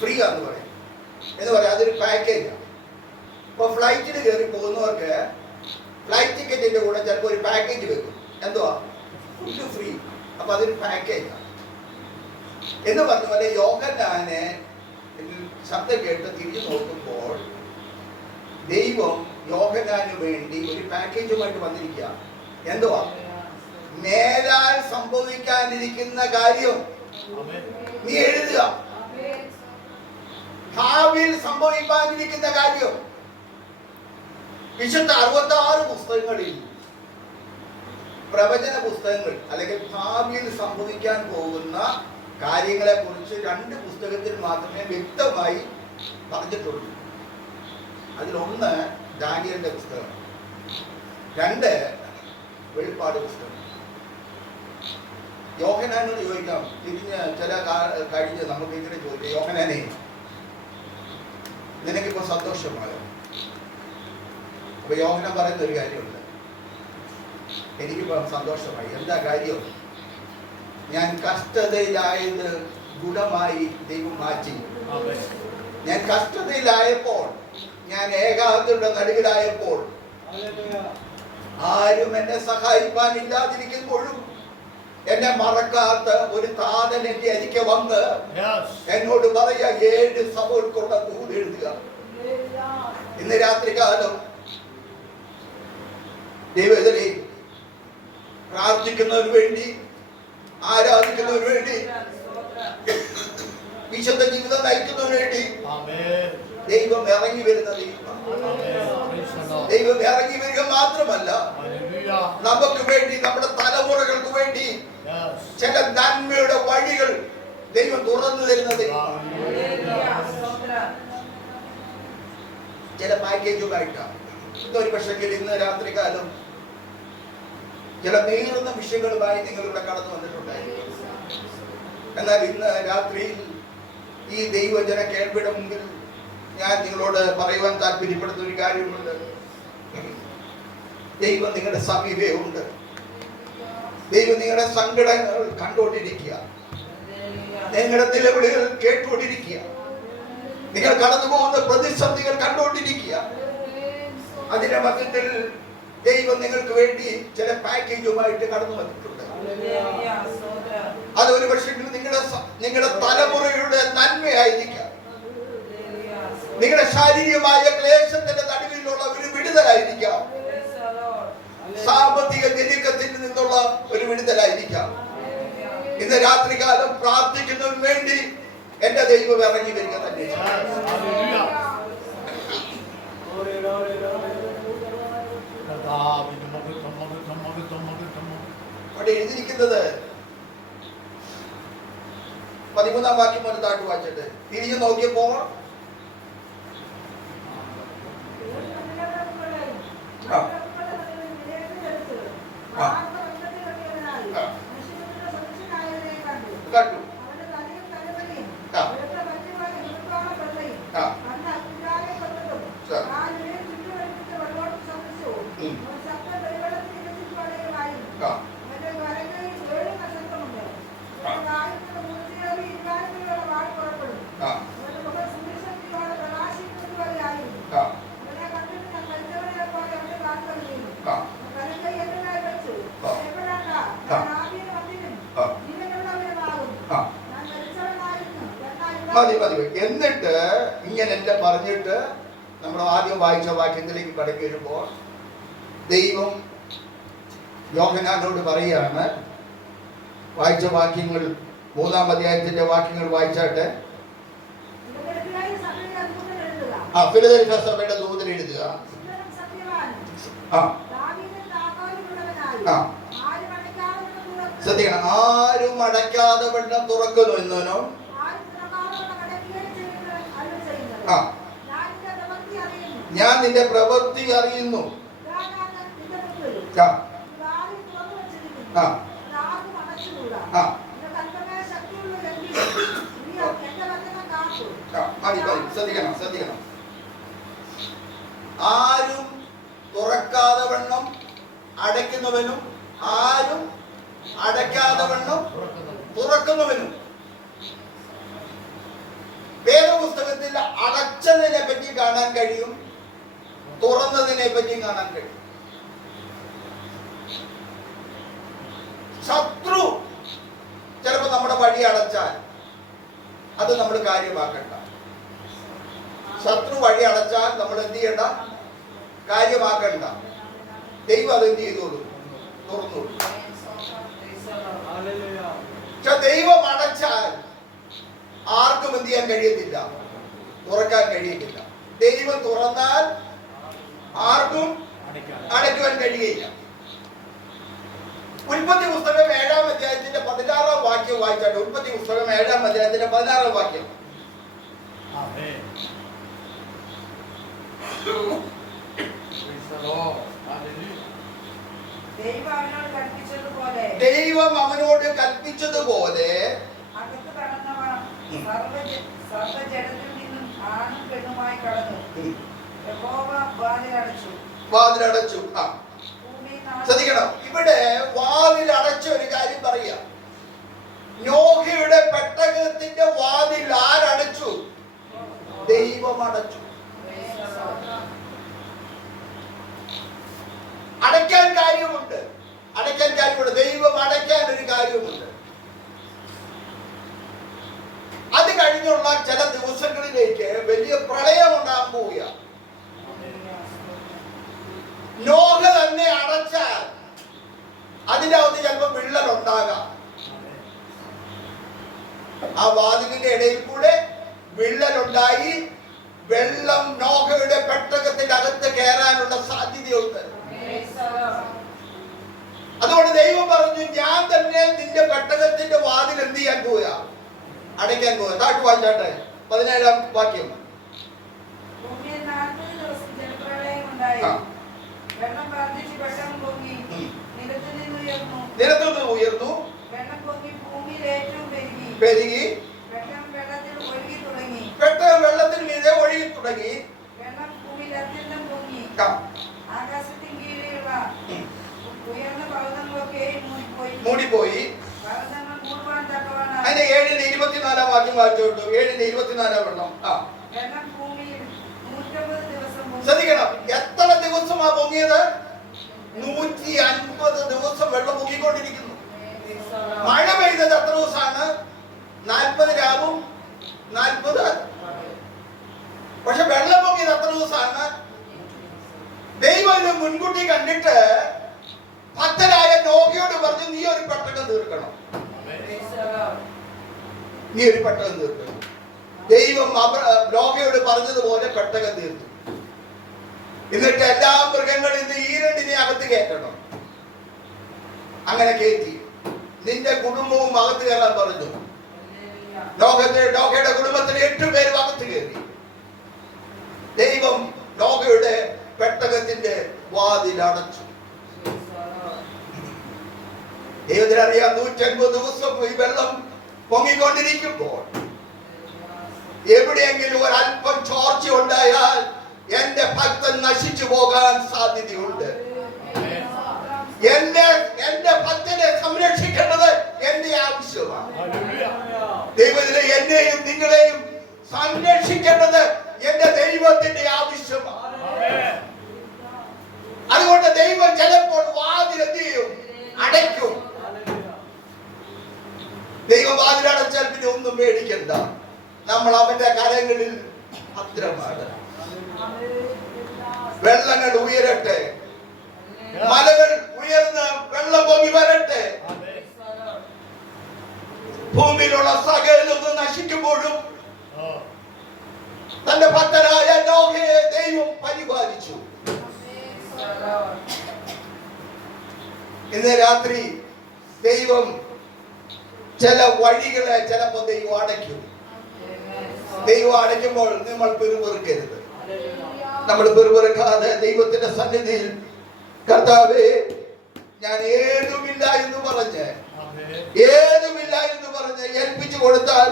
ഫ്രീ ആന്ന് പറയും എന്ന് പറയാം. അതൊരു പാക്കേജാണ്. ഇപ്പൊ ഫ്ലൈറ്റിന് കയറി പോകുന്നവർക്ക് ഫ്ലൈറ്റ് ടിക്കറ്റിന്റെ കൂടെ ചിലപ്പോൾ ഒരു പാക്കേജ് വെക്കും. എന്തുവാ? Food free. അപ്പൊ അതൊരു പാക്കേജാണ് എന്ന് പറഞ്ഞ പോലെ യോഹന്നാനെ ശബ്ദം കേട്ട് തിരിഞ്ഞു നോക്കുമ്പോൾ ദൈവം യോഹന്നാന് വേണ്ടി ഒരു പാക്കേജുമായിട്ട് വന്നിരിക്കുക. എന്തുവാ? മേലാൽ സംഭവിക്കാനിരിക്കുന്ന കാര്യം നീ എഴുതുക. ഭാവിയിൽ സംഭവിക്കാനിരിക്കുന്ന കാര്യം. വിശുദ്ധ 66 പുസ്തകങ്ങളിൽ പ്രവചന പുസ്തകങ്ങൾ അല്ലെങ്കിൽ ഭാവിയിൽ സംഭവിക്കാൻ പോകുന്ന കാര്യങ്ങളെ കുറിച്ച് 2 പുസ്തകത്തിൽ മാത്രമേ വ്യക്തമായി പറഞ്ഞിട്ടുള്ളൂ. അതിലൊന്ന് ദാനിയേലിന്റെ പുസ്തകം, 2 വെളിപ്പാട് പുസ്തകം. യോഹന്നാനോട് ചോദിക്കാം, തിരിഞ്ഞ് ചില കഴിഞ്ഞ് നമുക്ക് ഇങ്ങനെ ചോദിക്കാം, യോഹന്നാനെ നിനക്കിപ്പോ സന്തോഷമായോ? അപ്പൊ യോഹന്നാൻ പറയുന്ന ഒരു കാര്യമുണ്ട്, എനിക്കിപ്പോ സന്തോഷമായി. എന്താ കാര്യം? ഞാൻ കഷ്ടതയിലായത് ഗുണമായി ദൈവം മാറ്റി. ഞാൻ കഷ്ടതയിലായപ്പോൾ, ഞാൻ ഏകാന്തയുടെ നടുവിലായപ്പോൾ, ആരും എന്നെ സഹായിക്കാൻ ഇല്ലാതിരിക്കുമ്പോഴും എന്നെ മറക്കാത്ത ഒരു താതൻ എന്റെ അരികെ വന്ന് എന്നോട് പറയാ, 7 സഭകൾക്കുള്ള ദൂത് എഴുതുക. ഇന്ന് രാത്രി കാലം ദൈവത്തിനെ പ്രാർത്ഥിക്കുന്നതിന് വേണ്ടി, ആരാധിക്കുന്നതിന് വേണ്ടി, വിശുദ്ധ ജീവിതം നയിക്കുന്നതിന് വേണ്ടി ദൈവം ഇറങ്ങി വരുന്ന ദൈവം ഇറങ്ങി വരിക മാത്രമല്ല, നമുക്ക് വേണ്ടി, നമ്മുടെ തലമുറകൾക്ക് വേണ്ടി ചില നന്മയുടെ വഴികൾ ദൈവം തുറന്നു തരുന്നത്. ചില പാക്കേജുമായിട്ടാണ്. ഇതൊരു പക്ഷേ ഇന്ന് രാത്രി കാലം ചില നീളുന്ന വിഷയങ്ങളുമായി നിങ്ങളിവിടെ കടന്നു വന്നിട്ടുണ്ടായിരിക്കും. എന്നാൽ ഇന്ന് രാത്രിയിൽ ഈ ദൈവജന കേൾവിയുടെ മുമ്പിൽ ഞാൻ നിങ്ങളോട് പറയുവാൻ താല്പര്യപ്പെടുന്ന ഒരു കാര്യമുണ്ട്. ദൈവം നിങ്ങളുടെ സമീപേ ഉണ്ട്. ദൈവം നിങ്ങളുടെ സങ്കടങ്ങൾ കണ്ടുകൊണ്ടിരിക്കുക, നിങ്ങളുടെ നിലവിളികൾ കേട്ടുകൊണ്ടിരിക്കുക, നിങ്ങൾ കടന്നു പോകുന്ന പ്രതിസന്ധികൾ കണ്ടുകൊണ്ടിരിക്കുക. അതിന്റെ മധ്യത്തിൽ ദൈവം നിങ്ങൾക്ക് വേണ്ടി ചില പാക്കേജുമായിട്ട് കടന്നു വന്നിട്ടുണ്ട്. അത് ഒരു പക്ഷേ നിങ്ങളുടെ തലമുറയുടെ നന്മയായിരിക്കാം, നിങ്ങളുടെ ശാരീരികമായ ക്ലേശത്തിന്റെ നടുവിലുള്ള ഒരു വിടുതലായിരിക്കാം, സാമ്പത്തിക ഞെരുക്കത്തിൽ നിന്നുള്ള ഒരു വിടുതലായിരിക്കാം. ഇന്ന് രാത്രികാലം പ്രാർത്ഥിക്കുന്നതിന് വേണ്ടി എന്റെ ദൈവം ഇറങ്ങി വരിക തന്നെ. അവിടെ എഴുതിയിരിക്കുന്നത് 13-ാം വാക്യം ഒരു താട്ട് വായിച്ചിട്ട് തിരിഞ്ഞു നോക്കിയപ്പോൾ കണ്ടു. എന്നിട്ട് ഇങ്ങനെ എല്ലാം പറഞ്ഞിട്ട് നമ്മൾ ആദ്യം വായിച്ച വാക്യത്തിലേക്ക് കടക്കി വരുമ്പോൾ ദൈവം യോഹന്നാനോട് പറയുകയാണ്, വായിച്ച വാക്യങ്ങൾ 3-ാം അധ്യായത്തിന്റെ വാക്യങ്ങൾ വായിച്ചാട്ടെ. ഫിലദെൽഫിയ സഭയുടെ ദൂതൻ എഴുതുക. ശ്രദ്ധിക്കണം, ആരും അടയ്ക്കാതെ വെള്ളം തുറക്കുന്നു എന്നോ ഞാൻ നിന്റെ പ്രവൃത്തി അറിയുന്നു. ശ്രദ്ധിക്കണം, ആരും തുറക്കാതെ വണ്ണം അടയ്ക്കുന്നവനും ആരും അടയ്ക്കാതെ വണ്ണം തുറക്കുന്നവനും. വേദപുസ്തകത്തിൽ അടച്ചതിനെ പറ്റി കാണാൻ കഴിയും, തുറന്നതിനെ പറ്റി കാണാൻ കഴിയും. ശത്രു ചിലപ്പോൾ നമ്മുടെ വഴി അടച്ചാൽ അത് നമ്മൾ കാര്യമാക്കണ്ട. ശത്രു വഴി അടച്ചാൽ നമ്മൾ എന്ത് ചെയ്യണ്ട, കാര്യമാക്കണ്ട. ദൈവം അത് എന്ത് ചെയ്തോളൂ, തുറന്നോളൂ. പക്ഷെ ദൈവം അടച്ചാൽ ആർക്കും എന്ത് ചെയ്യാൻ കഴിയത്തില്ല, തുറക്കാൻ കഴിയത്തില്ല. ദൈവം തുറന്നാൽ ആർക്കും അടയ്ക്കുവാൻ കഴിയില്ല. ഉൽപ്പത്തി പുസ്തകം 7-ാം അധ്യായത്തിന്റെ 16-ാം വാക്യം വായിച്ചാട്ടെ. ഉൽപ്പത്തി പുസ്തകം 7-ാം അധ്യായത്തിന്റെ 16-ാം വാക്യം. ദൈവം അവനോട് കൽപ്പിച്ചതുപോലെ വാതിലടച്ചു. ശ്രദ്ധിക്കണം, ഇവിടെ വാതിലടച്ച ഒരു കാര്യം പറയാ. നോഹയുടെ പെട്ടകത്തിന്റെ വാതിൽ ആരടച്ചു? ദൈവം അടച്ചു. അടയ്ക്കാൻ കാര്യമുണ്ട്, ദൈവം അടയ്ക്കാൻ ഒരു കാര്യമുണ്ട്. അത് കഴിഞ്ഞുള്ള ചില ദിവസങ്ങളിലേക്ക് വലിയ പ്രളയം ഉണ്ടാകാൻ പോവുക. നോഹ തന്നെ അടച്ചാൽ അതിന്റെ അകത്ത് ചിലപ്പോൾ വിള്ളൽ ഉണ്ടാകാം. ആ വാതിലിന്റെ ഇടയിൽ കൂടെ വിള്ളലുണ്ടായി വെള്ളം നോഹയുടെ പെട്ടകത്തിന്റെ അകത്ത് കയറാനുള്ള സാധ്യതയുണ്ട്. അതുകൊണ്ട് ദൈവം പറഞ്ഞു, ഞാൻ തന്നെ നിന്റെ പെട്ടകത്തിന്റെ വാതിൽ എന്ത് ചെയ്യാൻ പോവുക, അടയ്ക്കാൻ പോവുക. താട്ട് വായിച്ചാട്ടെ 17-ാം വാക്യം. നിലത്തുനിന്ന് ഉയർന്നു, വെള്ളം പൊങ്ങി ഭൂമിയിൽ ഏറ്റവും പെരുകി പെരുകി പെട്ടെന്ന് വെള്ളത്തിന് മീതെ ഒഴുകി തുടങ്ങി. മൂടിപ്പോയി. അതിന്റെ 7:24 വാക്യം വായിച്ചോട്ടു. 7:24 വെള്ളം. ശ്രദ്ധിക്കണം, എത്ര ദിവസമാ പൊങ്ങിയത്? 150 ദിവസം വെള്ളം പൊങ്ങിക്കൊണ്ടിരിക്കുന്നു. മഴ പെയ്തത് എത്ര ദിവസമാണ്? 40 രാവും 40. പക്ഷെ വെള്ളം പൊങ്ങിയത് എത്ര ദിവസമാണ്? ദൈവം ഇത് മുൻകൂട്ടി കണ്ടിട്ട് ഭക്തരായ നോഹയോട് പറഞ്ഞു, നീ ഒരു പെട്ടകം തീർക്കണം, നീ ഒരു പെട്ടകം തീർക്കണം. ദൈവം നോഹയോട് പറഞ്ഞതുപോലെ പെട്ടകം തീർത്തു. എന്നിട്ട് എല്ലാ മൃഗങ്ങളും ഇന്ന് ഈ രണ്ടിനെ അകത്ത് കയറ്റണം. അങ്ങനെ കയറ്റി. നിന്റെ കുടുംബവും അകത്ത് കയറാൻ പറഞ്ഞു. നോഹയുടെ കുടുംബത്തിന് 8 പേരും അകത്ത് കയറി. ദൈവം നോഹയുടെ പെട്ടകത്തിന്റെ വാതിൽ അടച്ചു. ദൈവത്തിനറിയാം 150 ദിവസം ഈ വെള്ളം പൊങ്ങിക്കൊണ്ടിരിക്കുമ്പോൾ എവിടെയെങ്കിലും ഒരല്പം ചോർച്ച ഉണ്ടായാൽ എന്റെ ഭക്തൻ നശിച്ചു പോകാൻ സാധ്യതയുണ്ട്. എന്റെ ഭക്തനെ സംരക്ഷിക്കേണ്ടത് എന്റെ ആവശ്യമാണ്. ദൈവത്തിനെ എന്നെയും നിങ്ങളെയും സംരക്ഷിക്കേണ്ടത് എന്റെ ദൈവത്തിന്റെ ആവശ്യമാണ്. അതുകൊണ്ട് ദൈവം ചിലപ്പോൾ വാതിൽ എന്ത് ചെയ്യും? അടയ്ക്കും. ദൈവം വാതിലടച്ചാൽ പിന്നെ ഒന്നും പേടിക്കണ്ട. നമ്മൾ അവന്റെ കരങ്ങളിൽ ഭദ്രമാണ്. വെള്ളങ്ങൾ ഉയരട്ടെ, മലകൾ ഉയർന്ന് വെള്ളം പൊങ്ങി വരട്ടെ. ഭൂമിയിലുള്ള സകലൊന്നും നശിക്കുമ്പോഴും തന്റെ ഭക്തരായ നോഹയെ ദൈവം പരിപാലിച്ചു. ഇന്ന് രാത്രി ദൈവം ചില വഴികളെ ചിലപ്പോൾ ദൈവം അടയ്ക്കും. ദൈവം അടയ്ക്കുമ്പോൾ നമ്മൾ പെരുപെറുക്കരുത്. നമ്മൾ പെരുപെറുക്കാതെ ദൈവത്തിന്റെ സന്നിധിയിൽ കർത്താവേ ഞാൻ ഏതുമില്ല എന്ന് പറഞ്ഞ് ഏൽപ്പിച്ചു കൊടുത്താൽ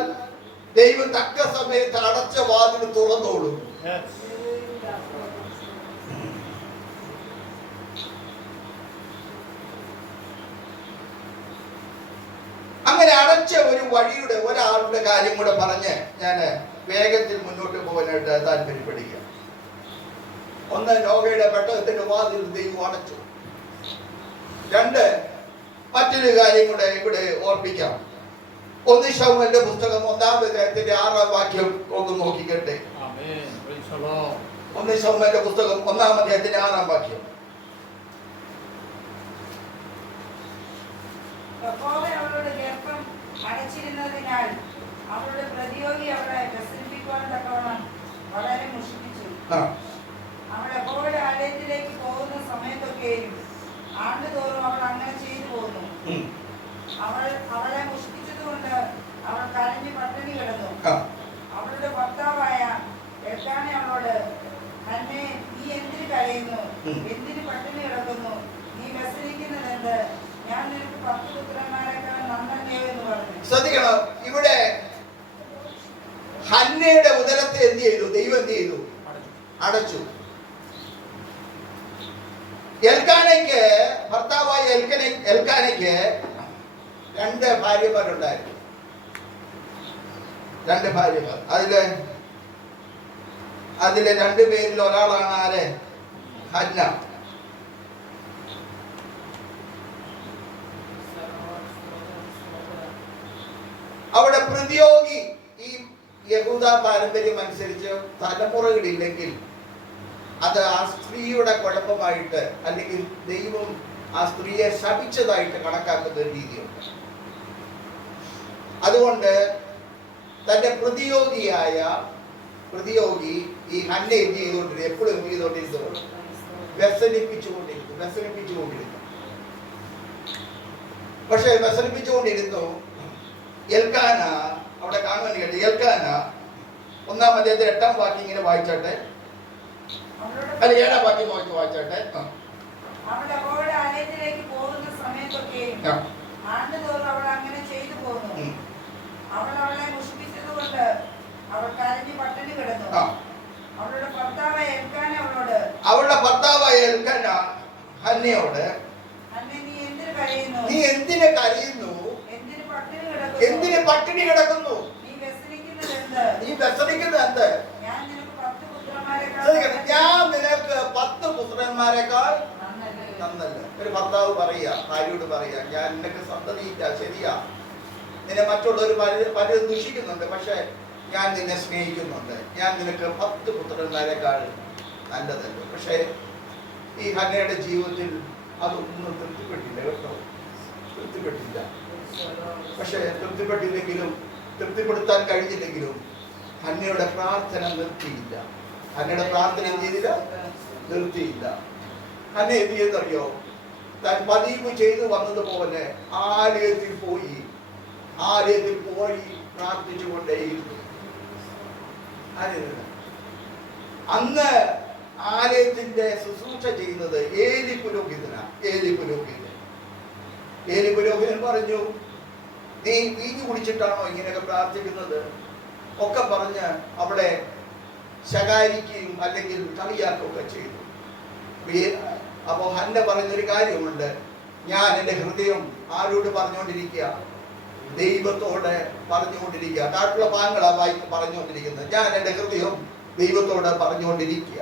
ദൈവം തക്ക സമയത്ത് അടച്ച വാതിൽ തുറന്നോളും. അങ്ങനെ അടച്ച ഒരു വഴിയുടെ ഒരാളുടെ കാര്യം കൂടെ പറഞ്ഞ് ഞാൻ വേഗത്തിൽ മുന്നോട്ട് പോകാനായിട്ട് താല്പര്യപ്പെടുക. ഒന്ന്, നോഹയുടെ പെട്ടകത്തിന്റെ വാതിൽ ദൈവം അടച്ചു. 2, മറ്റൊരു കാര്യം കൂടെ ഇവിടെ ഓർപ്പിക്കാം. 1 ശമൂവേലിന്റെ പുസ്തകം 1-ാം അധ്യായത്തിന്റെ 6-ാം വാക്യം ഒന്ന് നോക്കിക്കട്ടെ. 1 ശമൂവേലിന്റെ പുസ്തകം 1-ാം അധ്യായത്തിന്റെ 6-ാം വാക്യം. അടച്ചിരുന്നതിനാൽ അവളുടെ പ്രതിയോഗി അവളെ വ്യസനിപ്പിക്കുവാൻ തക്കവണ്ണം വളരെ മുഷിപ്പിച്ചു. അവൾ യഹോവയുടെ ആലയത്തിലേക്ക് പോകുന്ന സമയത്തൊക്കെയും ആണ്ടുതോറും അവൾ അങ്ങനെ ചെയ്തു പോന്നു. അവളെ മുഷിപ്പിച്ചതുകൊണ്ട് അവൾ കരഞ്ഞു പട്ടിണി കിടന്നു. അവളുടെ ഭർത്താവായ എൽക്കാനെ അവളോട്, തന്നെ നീ എന്തിന് കരയുന്നു? എന്തിന് പട്ടിണി കിടക്കുന്നു? നീ വ്യസനിക്കുന്നത് എന്ത്? ഞാൻ നിനക്ക് 10 പുത്രന്മാരെക്കാൾ നന്നല്ലയോ എന്ന് പറഞ്ഞു. ശ്രദ്ധിക്കണം, ഇവിടെ ഹന്നയുടെ ഉദരത്തെ എന്ത് ചെയ്തു? ദൈവം എന്ത് ചെയ്തു? അടച്ചു. എൽക്കാനയ്ക്ക്, ഭർത്താവായ എൽക്കാനയ്ക്ക് 2 ഭാര്യമാരുണ്ടായിരുന്നു. 2 ഭാര്യമാർ. അതിലെ 2 പേരിൽ ഒരാളാണ് ആര്? ഹന്ന. അവിടെ പ്രതിയോഗി, ഈ യഹൂദ പാരമ്പര്യം അനുസരിച്ച് തലമുറകളില്ലെങ്കിൽ അത് ആ സ്ത്രീയുടെ കുഴപ്പമായിട്ട്, അല്ലെങ്കിൽ ദൈവം ആ സ്ത്രീയെ ശപിച്ചതായിട്ട് കണക്കാക്കുന്ന ഒരു രീതിയുണ്ട്. അതുകൊണ്ട് തന്റെ പ്രതിയോഗി ഈ ഹന്ന എന്ത് ചെയ്തുകൊണ്ടിരുന്നു? എപ്പോഴും എന്ത് ചെയ്തുകൊണ്ടിരുന്നു? വ്യസനിപ്പിച്ചുകൊണ്ടിരുന്നു. പക്ഷെ വ്യസനിപ്പിച്ചുകൊണ്ടിരുന്നു. എൽക്കാന അവിടെ കാണുവാൻ കേട്ടു. എൽക്കാന 1-ാം അധ്യായത്തിൽ 8-ാം വാക്യം ഇങ്ങനെ വായിച്ചാട്ടെ, അല്ല 7-ാം വാക്യം വായിച്ചാട്ടെ. അവൾ യഹോവയുടെ ആലയത്തിലേക്ക് പോകുന്ന സമയത്തൊക്കെ ആണ്ടുതോറും അവൾ അങ്ങനെ ചെയ്തു പോന്നു. അവൾ അവളെ മുഷിപ്പിച്ചതുകൊണ്ട് അവൾ കരഞ്ഞു പട്ടിണി കിടന്നു. അവളുടെ ഭർത്താവായ എൽക്കാന അവളോട്, അവളുടെ ഭർത്താവായ എൽക്കാന ഹന്നയോട്, നീ എന്തിന് കരയുന്നു? എന്തിന് പട്ടിണി കിടക്കുന്നു? നീ വ്യസനിക്കുന്നത് എന്ത്? ഞാൻ നിനക്ക് 10 പുത്രന്മാരെക്കാൾ നന്നല്ല. ഒരു ഭർത്താവ് പറയാ, ഭാര്യയോട് പറയാ, ഞാൻ നിനക്ക് സന്തതിയില്ല, ശരിയാ, നിന്നെ മറ്റുള്ളവർ പലരും ദുഷിക്കുന്നുണ്ട്, പക്ഷെ ഞാൻ നിന്നെ സ്നേഹിക്കുന്നുണ്ട്, ഞാൻ നിനക്ക് 10 പുത്രന്മാരെക്കാൾ നല്ലതല്ല. പക്ഷേ ഈ ഹന്നയുടെ ജീവിതത്തിൽ അതൊന്നും തൃപ്തിപ്പെട്ടില്ല കേട്ടോ, തൃപ്തിപ്പെട്ടില്ല. പക്ഷെ തൃപ്തിപ്പെട്ടില്ലെങ്കിലും, തൃപ്തിപ്പെടുത്താൻ കഴിഞ്ഞില്ലെങ്കിലും ഹന്നയുടെ പ്രാർത്ഥന നിർത്തിയില്ല. ഹന്നയുടെ പ്രാർത്ഥന എന്ത് ചെയ്തില്ല? നിർത്തിയില്ല. ഹന്ന എന്ത് ചെയ്തറിയോ? താൻ പതിവ് ചെയ്തു വന്നതുപോലെ ആലയത്തിൽ പോയി പ്രാർത്ഥിച്ചുകൊണ്ടേയിരുന്നു. അന്ന് ആലയത്തിന്റെ ശുശ്രൂഷ ചെയ്യുന്നത് ഏലി പുരോഹിതനാണ്. ഏലി പുരോഹിതൻ പറഞ്ഞു, നീ വീഞ്ഞു കുടിച്ചിട്ടാണോ ഇങ്ങനെയൊക്കെ പ്രാർത്ഥിക്കുന്നത് ഒക്കെ പറഞ്ഞ് അവിടെ ശകാരിക്കുകയും അല്ലെങ്കിൽ കളിയാക്കുകയൊക്കെ ചെയ്തു. അപ്പോ ഹന്ന പറഞ്ഞൊരു കാര്യമുണ്ട്, ഞാൻ എൻ്റെ ഹൃദയം ആരോട് പറഞ്ഞുകൊണ്ടിരിക്കുക? ദൈവത്തോട് പറഞ്ഞുകൊണ്ടിരിക്കുക. കാട്ടുള്ള പാങ്ങളായി പറഞ്ഞുകൊണ്ടിരിക്കുന്നത്. ഞാൻ എൻ്റെ ഹൃദയം ദൈവത്തോട് പറഞ്ഞുകൊണ്ടിരിക്കുക.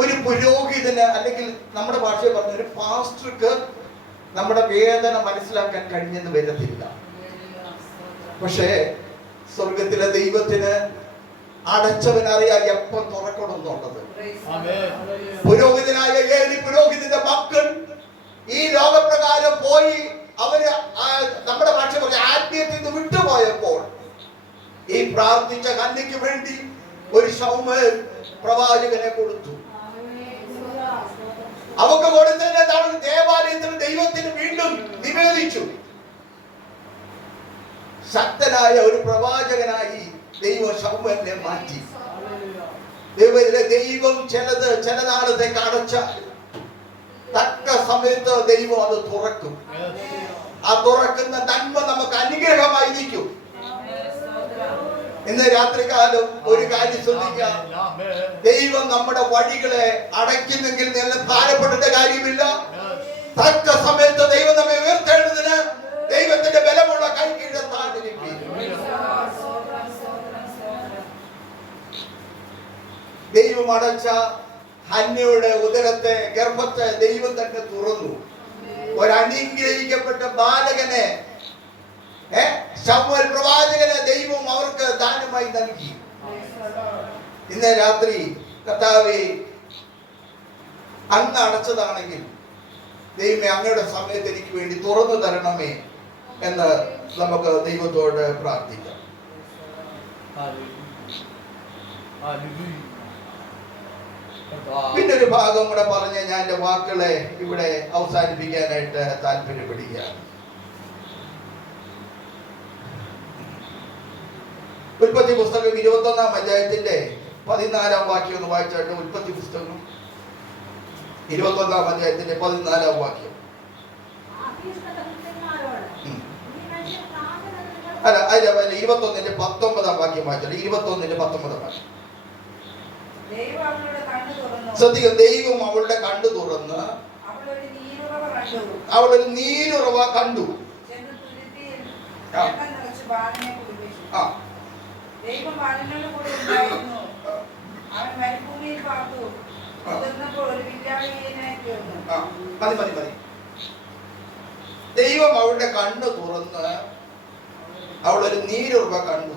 ഒരു പുരോഹിതന്, അല്ലെങ്കിൽ നമ്മുടെ ഭാഷയിൽ പറഞ്ഞ ഒരു പാസ്റ്റർക്ക് നമ്മുടെ വേദന മനസ്സിലാക്കാൻ കഴിഞ്ഞെന്ന് വരത്തില്ല. പക്ഷേ സ്വർഗത്തിലെ ദൈവത്തിന് അടച്ചവനറിയാം എപ്പം തുറക്കണമെന്നുള്ളത്. പുരോഹിതനായ ഏലി പുരോഹിതന്റെ മക്കൾ ഈ ലോകപ്രകാരം പോയി അവര് നമ്മുടെ ഭാഷ പറഞ്ഞ ആത്മീയത്തിൽ നിന്ന് വിട്ടുപോയപ്പോൾ ഈ പ്രാർത്ഥിച്ച ഹന്നയ്ക്ക് വേണ്ടി ഒരു ശമൂവേൽ പ്രവാചകനെ കൊടുത്തു. അവക്ക് കൊടുത്തതിനെ ദേവാലയത്തിൽ ദൈവത്തിന് വീണ്ടും നിവേദിച്ചു. ശക്തനായ ഒരു പ്രവാചകനായി ദൈവം ശമൂവേലിനെ മാറ്റി. ദൈവം ചില നാളത്തേക്ക് അടച്ചാൽ തക്ക സമയത്ത് ദൈവം അത് തുറക്കും. ആ തുറക്കുന്ന നന്മ നമുക്ക് അനുഗ്രഹമായിരിക്കും. ഇന്ന് രാത്രികാലം ഒരു കാര്യം ശ്രദ്ധിക്കാം, ദൈവം നമ്മുടെ വഴികളെ അടയ്ക്കുന്നെങ്കിൽ നല്ല ഭാരപ്പെടേണ്ട കാര്യമില്ല. തക്ക സമയത്ത് ദൈവം നമ്മെ ഉയർത്തേണ്ടതിന് ദൈവത്തിന്റെ ബലമുള്ള കൈ കീഴത്താണ്ടിരിക്കും. ദൈവം അടച്ച ഹന്നയുടെ ഉദരത്തെ, ഗർഭത്തെ ദൈവം തന്നെ തുറന്നു. ഒരു അനുഗ്രഹിക്കപ്പെട്ട ബാലകനെ, ശമൂവേൽ പ്രവാചകനെ ദൈവം അവർക്ക് ദാനമായി നൽകി. ഇന്ന് രാത്രി കർത്താവേ, അന്ന് അടച്ചതാണെങ്കിൽ ദൈവമേ അങ്ങയുടെ സമയത്ത് എനിക്ക് വേണ്ടി തുറന്നു തരണമേ എന്ന് നമുക്ക് ദൈവത്തോട് പ്രാർത്ഥിക്കാം. പിന്നെ ഒരു ഭാഗം കൂടെ പറഞ്ഞ് ഞാൻ എൻ്റെ വാക്കുകളെ ഇവിടെ അവസാനിപ്പിക്കാനായിട്ട് താല്പര്യപ്പെടുകയാണ്. ഉൽപ്പത്തി പുസ്തകം 21-ാം അധ്യായത്തിന്റെ 14-ാം വാക്യം ഒന്ന് വായിച്ചാട്ട്. ഉൽപ്പത്തി പുസ്തകം 21-ാം അധ്യായത്തിന്റെ 14-ാം വാക്യം. അല്ല 21-ന്റെ 19-ാം വാക്യം വായിച്ചാട്ട്. 21-ന്റെ 19-ാം വാക്യം ശ്രദ്ധിക്കും. ദൈവം അവളുടെ കണ്ണു തുറന്ന് അവളൊരു നീരുറവ കണ്ടു. ദൈവം ബാലനോട് കൂടെ ഉണ്ടായിരുന്നു. അവൻ മരുഭൂമിയിൽ പാർത്തു. മുതിർന്നപ്പോൾ ഒരു വില്ലാളിയായി തീർന്നു. ദൈവം അവളുടെ കണ്ണ് തുറന്ന് അവളൊരു നീരുറവ കണ്ടു.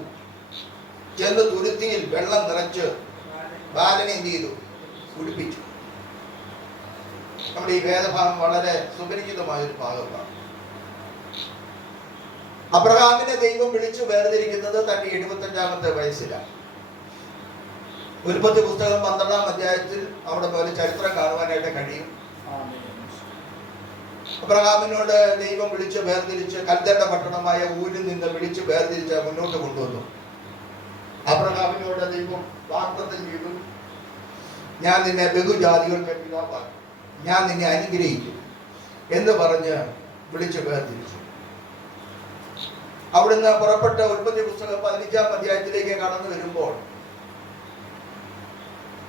ചെന്ന് തുരുത്തിയിൽ വെള്ളം നിറച്ച് ബാലനെ എന്ത് ചെയ്തു? കുടിപ്പിച്ചു. നമ്മുടെ ഈ വേദഭാഗം വളരെ സുപരിചിതമായ ഒരു ഭാഗമാണ്. അബ്രഹാമിനെ ദൈവം വിളിച്ചു വേർതിരിക്കുന്നത് തന്റെ 75-ാമത്തെ വയസ്സിലാണ്. ഉൽപ്പത്തി പുസ്തകം 12-ാം അധ്യായത്തിൽ അവിടെ പോലെ ചരിത്രം കാണുവാനായിട്ട് കഴിയും. അബ്രഹാമിനോട് ദൈവം വിളിച്ച് വേർതിരിച്ച് കൽദയുടെ പട്ടണമായ ഊരിൽ നിന്ന് വിളിച്ച് വേർതിരിച്ച് മുന്നോട്ട് കൊണ്ടുവന്നു. അബ്രഹാമിനോട് ദൈവം വാഗ്ദത്തം ചെയ്തു, ഞാൻ നിന്നെ ബഹുജാതികൾക്ക് പിതാവാക്കും, ഞാൻ നിന്നെ അനുഗ്രഹിക്കും എന്ന് പറഞ്ഞ് വിളിച്ച് വേർതിരിച്ചു. അവിടുന്ന് പുറപ്പെട്ട ഉൽപ്പത്തി പുസ്തകം 15-ാം അധ്യായത്തിലേക്ക് കടന്നു വരുമ്പോൾ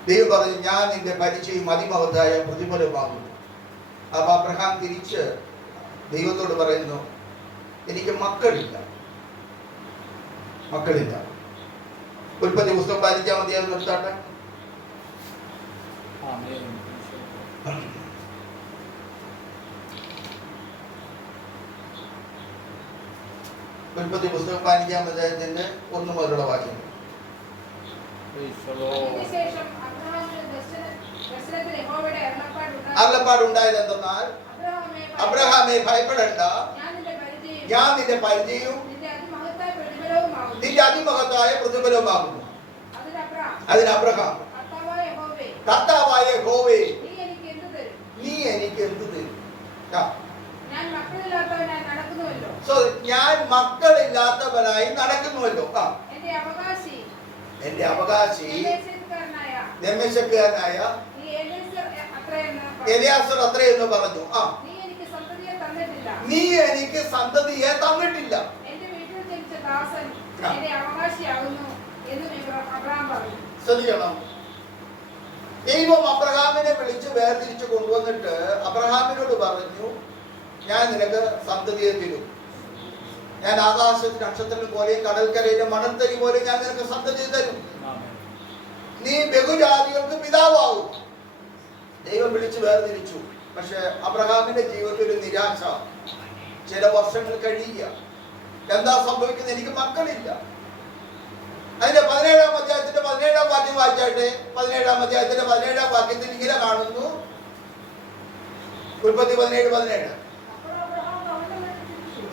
ദൈവം പറഞ്ഞു, ഞാൻ നിന്റെ പരിചയം അതിമഹത്തായ പ്രതിഫലമാകുന്നു. അപ്പൊ അബ്രഹാം തിരിച്ച് ദൈവത്തോട് പറയുന്നു, എനിക്ക് മക്കളില്ല. ഉൽപ്പത്തി പുസ്തകം 15-ാം അധ്യായം നിർത്താട്ടെ. ഉൽപ്പത്തി പുസ്തകം 15-ാം അധ്യായത്തിന്റെ 1 മുതലുള്ള വാക്യം. അരുളപ്പാടുണ്ടായത് എന്തെന്നാൽ, അബ്രഹാമേ ഭയപ്പെടേണ്ട, ഞാൻ നിന്റെ പരിചയവും നിന്റെ അതിമഹത്തായ പ്രതിഫലവുമാകുന്നു. അതിന് അബ്രഹാം, കർത്താവായ യഹോവേ, നീ എനിക്ക് എന്ത് തരും? ഞാൻ മക്കളില്ലാത്തവനായി നടക്കുന്നുവല്ലോ. എന്റെ അവകാശി ദമ്മേശക്കാരനായ എലിയാസർ അത്രയെന്ന് പറഞ്ഞു. നീ എനിക്ക് സന്തതിയെ തന്നിട്ടില്ല. ശ്രദ്ധിക്കണം, ദൈവം അബ്രഹാമിനെ വിളിച്ച് വേർതിരിച്ച് കൊണ്ടുവന്നിട്ട് അബ്രഹാമിനോട് പറഞ്ഞു, ഞാൻ നിനക്ക് സന്തതിയെ തരും. ഞാൻ ആകാശത്തിന് നക്ഷത്രം പോലെയും കടൽക്കരയിലെ മണൽത്തരി പോലെ ഞാൻ നിനക്ക് സന്തതിയെ തരും. നീ ബഹുജാതികൾക്ക് പിതാവാകും. ദൈവം വിളിച്ച് വേർതിരിച്ചു. പക്ഷെ അബ്രഹാമിന്റെ ജീവിതത്തിൽ ഒരു നിരാശ. ചില വർഷങ്ങൾ കഴിയുക, എന്താ സംഭവിക്കുന്നത്? എനിക്ക് മക്കളില്ല. അതിന്റെ 17-ാം അധ്യായത്തിന്റെ 17-ാം വാക്യം വായിച്ചാട്ടെ. 17-ാം അധ്യായത്തിന്റെ 17-ാം വാക്യത്തിൽ ഇങ്ങനെ കാണുന്നു. ഉൽപ്പത്തി 17:17.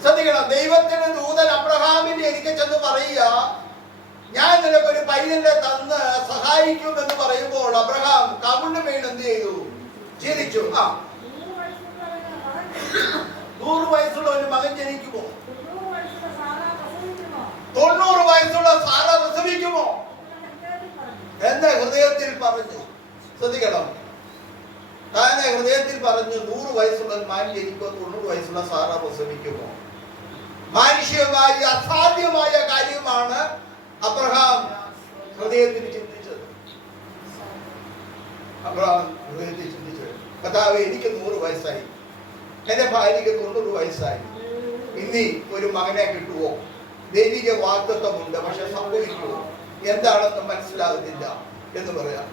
ശ്രദ്ധിക്കണം, ദൈവത്തിന്റെ ദൂതൻ അബ്രഹാമിന്റെ എനിക്ക് ചെന്ന് പറയുക, ഞാൻ നിനക്കൊരു പൈതലിനെ തന്ന് സഹായിക്കുമെന്ന് പറയുമ്പോൾ അബ്രഹാം കവിണ് വീണ് എന്ത് ചെയ്തു? ചിരിച്ചു. 100 വയസ്സുള്ള ഒരു മകൻ ജനിക്കുമോ? 90 വയസ്സുള്ള സാറ പ്രസവിക്കുമോ എന്ന് ഹൃദയത്തിൽ പറഞ്ഞു. ശ്രദ്ധിക്കണം, താനെ ഹൃദയത്തിൽ പറഞ്ഞു, 100 വയസ്സുള്ള മാൻ ജനിക്കുമോ, 90 വയസ്സുള്ള സാറ പ്രസവിക്കുമോ? മാനുഷികമായി അസാധ്യമായ കാര്യമാണ് അബ്രഹാം ഹൃദയത്തിൽ ചിന്തിച്ചത്. കർത്താവേ, എനിക്ക് 100 വയസ്സായി, എന്റെ ഭാര്യയ്ക്ക് 90 വയസ്സായി, ഇനി ഒരു മകനെ കിട്ടുവോ? ദൈവിക വാഗ്ദത്തമുണ്ട്, പക്ഷെ സംഭവിക്കുമോ എന്താണെന്ന് മനസ്സിലാകുന്നില്ല എന്ന് പറയാം.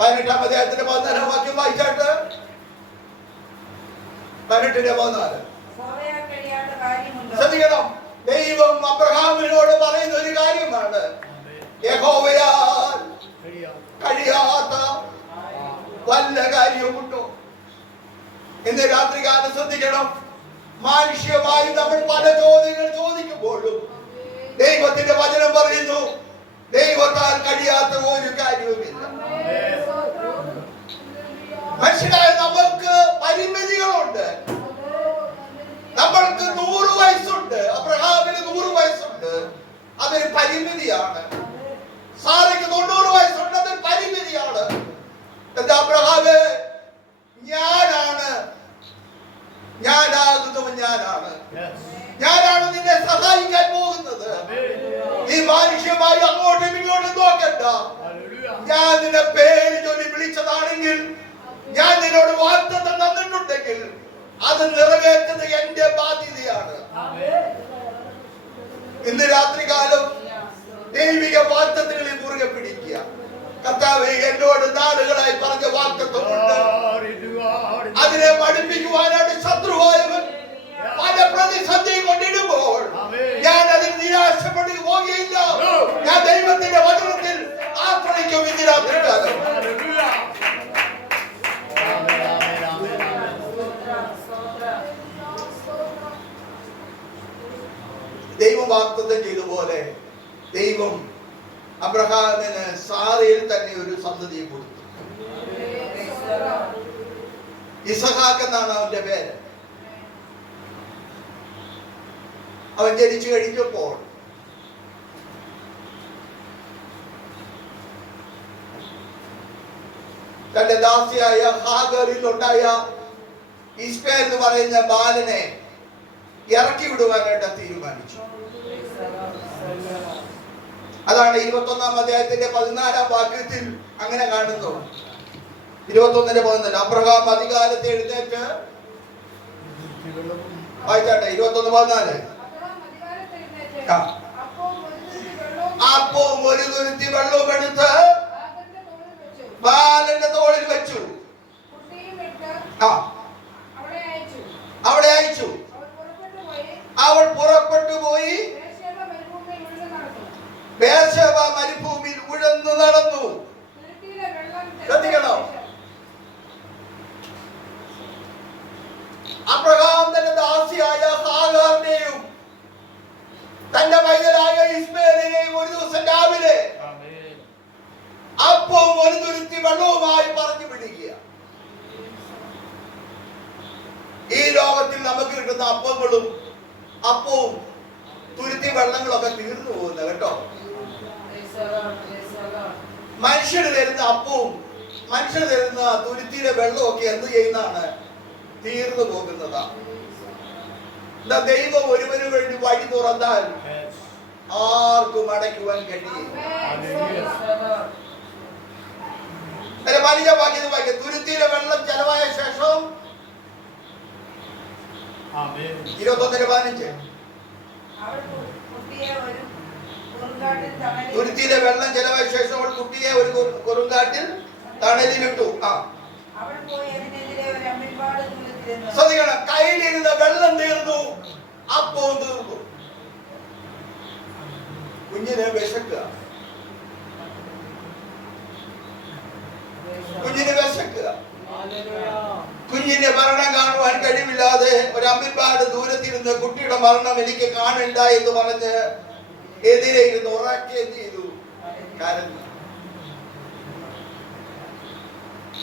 18-ാം അധ്യായത്തിന്റെ 14-ാം വാക്യം വായിച്ചാട്ട്. 18-14. ശ്രദ്ധിക്കണം, ദൈവം അബ്രഹാമിനോട് പറയുന്ന ഒരു കാര്യമാണ്, യഹോവയാൽ കഴിയാത്ത വല്ല കാര്യമുണ്ടോ? ഇന്ന് രാത്രികാലം ശ്രദ്ധിക്കണം, മാനുഷികമായി നമ്മൾ പല ചോദ്യങ്ങൾ ചോദിക്കുമ്പോഴും ദൈവത്തിന്റെ വചനം പറയുന്നു, ദൈവത്താൽ കഴിയാത്ത ഒരു കാര്യവുമില്ല. മനുഷ്യരായ നമ്മൾക്ക് പരിമിതികളുണ്ട്. നമ്മൾക്ക് 100 വയസ്സുണ്ട്. അബ്രഹാമിന് 100 വയസ്സുണ്ട്, അതൊരു പരിമിതിയാണ്. സാറയ്ക്ക് 90 വയസ്സുണ്ട്, അതൊരു പരിമിതിയാണ്. എന്താ അബ്രഹാമേ, ഞാനാണ് നിന്നെ സഹായിക്കാൻ പോകുന്നത്. നീ മാനുഷ്യമായി അങ്ങോട്ടും ഇങ്ങോട്ടും നോക്കണ്ട. ഞാൻ നിന്നെ പേര് ചൊല്ലി വിളിച്ചതാണെങ്കിൽ, ഞാൻ നിന്നോട് വാഗ്ദത്തം തന്നിട്ടുണ്ടെങ്കിൽ അത് നിറവേറ്റുന്നത് എന്റെ ബാധ്യതയാണ്. ഇന്ന് രാത്രികാലം ദൈവിക വാഗ്ദത്തങ്ങളിൽ മുറുകെ പിടിക്കുക. കർത്താവേ, എന്നോട് നാളുകളായി പറഞ്ഞ വാഗ്ദത്തമുണ്ട്, അതിനെ പഠിപ്പിക്കുവാനായിട്ട് ശത്രുവായവൻ പല പ്രതിസന്ധി കൊണ്ടിടുമ്പോൾ ഞാൻ അതിൽ നിരാശപ്പെടുക പോകുകയില്ല. ഞാൻ ദൈവത്തിന്റെ വചനത്തിൽ ആശ്രയിക്കും. ഇന്ന് രാത്രികാലം ദൈവം വാഗ്ദത്തം ചെയ്തപോലെ ദൈവം അബ്രഹാമിന് സാറയിൽ തന്നെ ഒരു സന്തതിയെ കൊടുത്തു. ഇസഹാക്ക് എന്നാണ് അവന്റെ പേര്. അവൻ ജനിച്ചു കഴിഞ്ഞപ്പോൾ തന്റെ ദാസിയായ ഹാഗറിൽ ഉണ്ടായ ഇസ്മായേൽ എന്ന് പറയുന്ന ബാലനെ ഇറക്കി വിടുവാനായിട്ട് തീരുമാനിച്ചു. അതാണ് 21-ാം അധ്യായത്തിന്റെ 14-ാം വാക്യത്തിൽ അങ്ങനെ കാണുന്നു. 21:14 അബ്രഹാം അധികാലത്തെ എഴുന്നേറ്റ് വായിച്ചാട്ടെ. 21:14 അപ്പവും ഒരു തുരുത്തി വെള്ളവും എടുത്ത് ബാലന്റെ തോളിൽ വെച്ചു. അവിടെ അയച്ചു. അവൾ പുറപ്പെട്ടു പോയി ബേർശേബ മരുഭൂമിയിൽ ഉഴന്നു നടന്നു. ശ്രദ്ധിക്കണോ? അബ്രഹാം തന്റെ ദാസിയായ ഹാഗാറിനെയും തന്റെ മൈതലായ ഇസ്മായേലിനെയും ഒരു ദിവസം രാവിലെ അപ്പവും ഒരു തുരുത്തി വെള്ളവുമായി പറഞ്ഞു പിടിക്കുക. ഈ ലോകത്തിൽ നമുക്ക് കിട്ടുന്ന അപ്പവും തുരുത്തി വെള്ളങ്ങളൊക്കെ തീർന്നു പോകുന്ന കേട്ടോ. മനുഷ്യന് തരുന്ന അപ്പവും മനുഷ്യന് തരുന്ന തുരുത്തിയിലെ വെള്ളവും ഒക്കെ എന്ത് ചെയ്യുന്നതാണ്? തീർന്നു പോകുന്നതാണ്. ദൈവം ഒരുവന് വേണ്ടി വഴി തുറന്നാൽ ആർക്കും അടയ്ക്കുവാൻ കഴിയും. തുരുത്തിയിലെ വെള്ളം ചെലവായ ശേഷം 21:15 തുരുത്തിയിലെ വെള്ളം ചെലവായ ശേഷം അവൾ കുട്ടിയെ ഒരു കുറുങ്കാട്ടിൽ തണലിലിട്ടു. ശ്രദ്ധിക്കണം, കയ്യിലിരുന്ന വെള്ളം തീർന്നു, അപ്പവും തീർന്നു. കുഞ്ഞിനെ വിശക്കുക, കുഞ്ഞിന്റെ മരണം കാണുവാൻ കഴിവില്ലാതെ ഒരു അമ്പിൽപ്പാട് ദൂരത്തിരുന്ന് കുട്ടിയുടെ മരണം എനിക്ക് കാണണ്ട എന്ന് പറഞ്ഞ് എതിരെ ഇരുന്ന് ഉറക്കുകയും ചെയ്തു. കരഞ്ഞു.